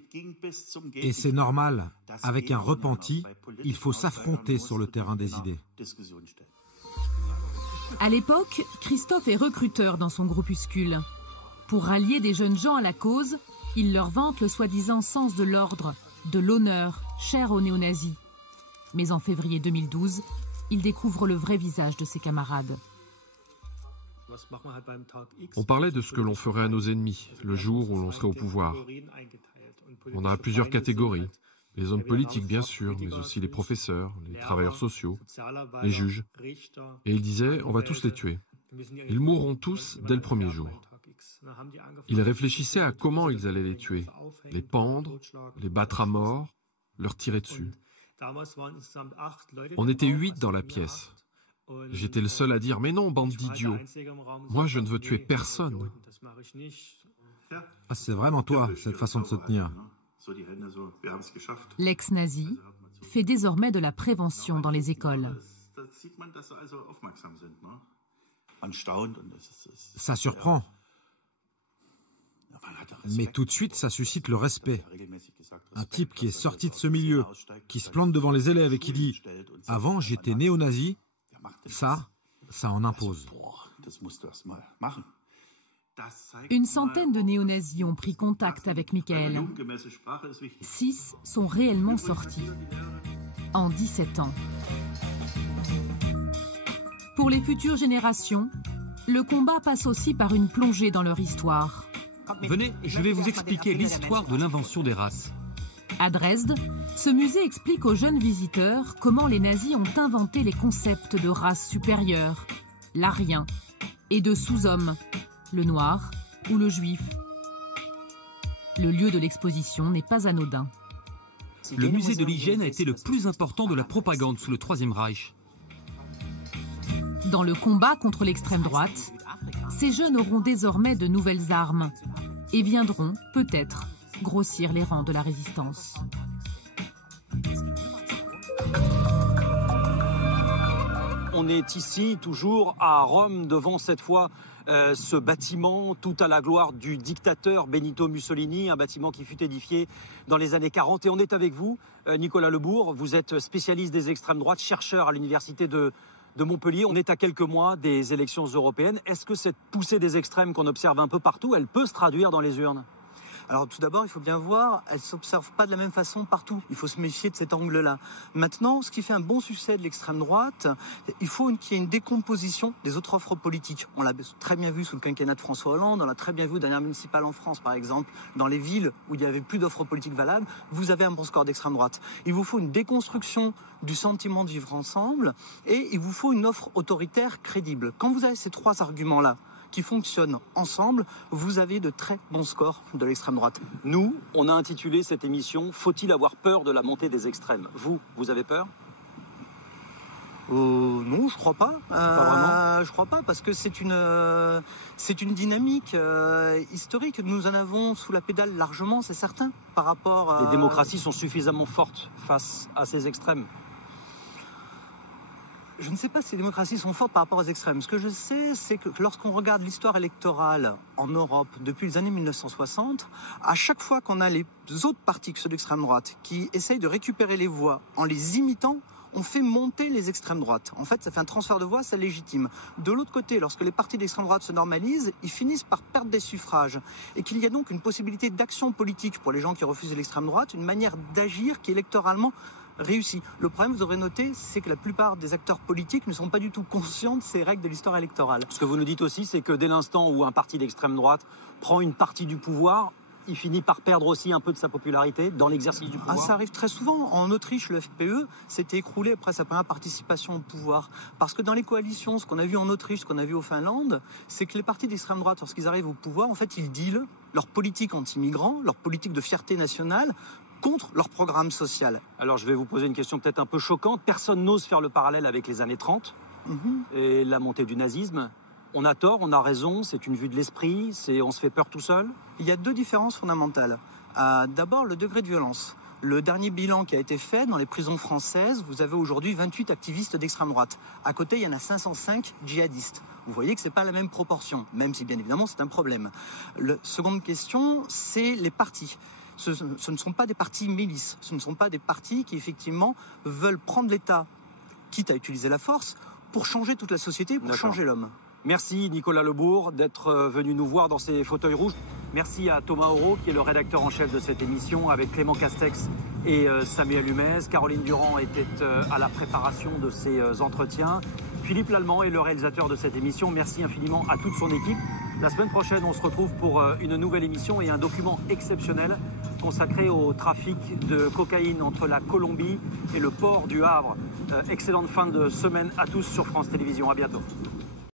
Et c'est normal, avec un repenti, il faut s'affronter sur le terrain des idées. À l'époque, Christophe est recruteur dans son groupuscule. Pour rallier des jeunes gens à la cause, il leur vante le soi-disant sens de l'ordre, de l'honneur, cher aux néo-nazis. Mais en février 2012, il découvre le vrai visage de ses camarades. On parlait de ce que l'on ferait à nos ennemis le jour où l'on serait au pouvoir. On a plusieurs catégories. Les hommes politiques, bien sûr, mais aussi les professeurs, les travailleurs sociaux, les juges. Et il disait, on va tous les tuer. Ils mourront tous dès le premier jour. Ils réfléchissaient à comment ils allaient les tuer, les pendre, les battre à mort, leur tirer dessus. On était 8 dans la pièce. J'étais le seul à dire « Mais non, bande d'idiots, moi je ne veux tuer personne. » Ah, c'est vraiment toi, cette façon de se tenir. L'ex-nazi fait désormais de la prévention dans les écoles. Ça surprend. Mais tout de suite, ça suscite le respect. Un type qui est sorti de ce milieu, qui se plante devant les élèves et qui dit « Avant, j'étais néo-nazi », ça en impose. Une centaine de néo-nazis ont pris contact avec Michael. 6 sont réellement sortis, en 17 ans. Pour les futures générations, le combat passe aussi par une plongée dans leur histoire. Venez, je vais vous expliquer l'histoire de l'invention des races. À Dresde, ce musée explique aux jeunes visiteurs comment les nazis ont inventé les concepts de race supérieure, l'arien, et de sous-homme, le noir ou le juif. Le lieu de l'exposition n'est pas anodin. Le musée de l'hygiène a été le plus important de la propagande sous le Troisième Reich. Dans le combat contre l'extrême droite, ces jeunes auront désormais de nouvelles armes et viendront, peut-être, grossir les rangs de la résistance. On est ici, toujours à Rome, devant cette fois ce bâtiment, tout à la gloire du dictateur Benito Mussolini, un bâtiment qui fut édifié dans les années 40. Et on est avec vous, Nicolas Lebourg, vous êtes spécialiste des extrêmes droites, chercheur à l'université de Montpellier. On est à quelques mois des élections européennes. Est-ce que cette poussée des extrêmes qu'on observe un peu partout, elle peut se traduire dans les urnes ? Alors tout d'abord, il faut bien voir, elles ne s'observent pas de la même façon partout. Il faut se méfier de cet angle-là. Maintenant, ce qui fait un bon succès de l'extrême droite, il faut qu'il y ait une décomposition des autres offres politiques. On l'a très bien vu sous le quinquennat de François Hollande, on l'a très bien vu aux dernières municipales en France, par exemple. Dans les villes où il n'y avait plus d'offres politiques valables, vous avez un bon score d'extrême droite. Il vous faut une déconstruction du sentiment de vivre ensemble et il vous faut une offre autoritaire crédible. Quand vous avez ces trois arguments-là, qui fonctionnent ensemble, vous avez de très bons scores de l'extrême droite. Nous, on a intitulé cette émission « Faut-il avoir peur de la montée des extrêmes ?» Vous avez peur ? Non, je crois pas. Pas vraiment ? Je crois pas, parce que c'est une dynamique historique. Nous en avons sous la pédale largement, c'est certain, par rapport à... Les démocraties sont suffisamment fortes face à ces extrêmes. Je ne sais pas si les démocraties sont fortes par rapport aux extrêmes. Ce que je sais, c'est que lorsqu'on regarde l'histoire électorale en Europe depuis les années 1960, à chaque fois qu'on a les autres partis que ceux d'extrême droite qui essayent de récupérer les voix en les imitant, on fait monter les extrêmes droites. En fait, ça fait un transfert de voix, ça légitime. De l'autre côté, lorsque les partis d'extrême droite se normalisent, ils finissent par perdre des suffrages. Et qu'il y a donc une possibilité d'action politique pour les gens qui refusent l'extrême droite, une manière d'agir qui électoralement réussi. Le problème, vous aurez noté, c'est que la plupart des acteurs politiques ne sont pas du tout conscients de ces règles de l'histoire électorale. Ce que vous nous dites aussi, c'est que dès l'instant où un parti d'extrême droite prend une partie du pouvoir, il finit par perdre aussi un peu de sa popularité dans l'exercice du pouvoir. Ça arrive très souvent. En Autriche, le FPE s'était écroulé après sa première participation au pouvoir. Parce que dans les coalitions, ce qu'on a vu en Autriche, ce qu'on a vu au Finlande, c'est que les partis d'extrême droite, lorsqu'ils arrivent au pouvoir, en fait, ils dealent leur politique anti-migrants, leur politique de fierté nationale, contre leur programme social. Alors je vais vous poser une question peut-être un peu choquante. Personne n'ose faire le parallèle avec les années 30 et la montée du nazisme. On a tort, on a raison, c'est une vue de l'esprit, on se fait peur tout seul. Il y a deux différences fondamentales. D'abord, le degré de violence. Le dernier bilan qui a été fait dans les prisons françaises, vous avez aujourd'hui 28 activistes d'extrême droite. À côté, il y en a 505 djihadistes. Vous voyez que ce n'est pas la même proportion, même si bien évidemment c'est un problème. La seconde question, c'est les partis. Ce ne sont pas des partis milices, ce ne sont pas des partis qui effectivement veulent prendre l'État, quitte à utiliser la force, pour changer toute la société, pour changer l'homme. Merci Nicolas Lebourg d'être venu nous voir dans ces fauteuils rouges. Merci à Thomas Auro qui est le rédacteur en chef de cette émission avec Clément Castex et Samuel Humez. Caroline Durand était à la préparation de ces entretiens. Philippe Lallemand est le réalisateur de cette émission. Merci infiniment à toute son équipe. La semaine prochaine, on se retrouve pour une nouvelle émission et un document exceptionnel consacré au trafic de cocaïne entre la Colombie et le port du Havre. Excellente fin de semaine à tous sur France Télévisions. À bientôt.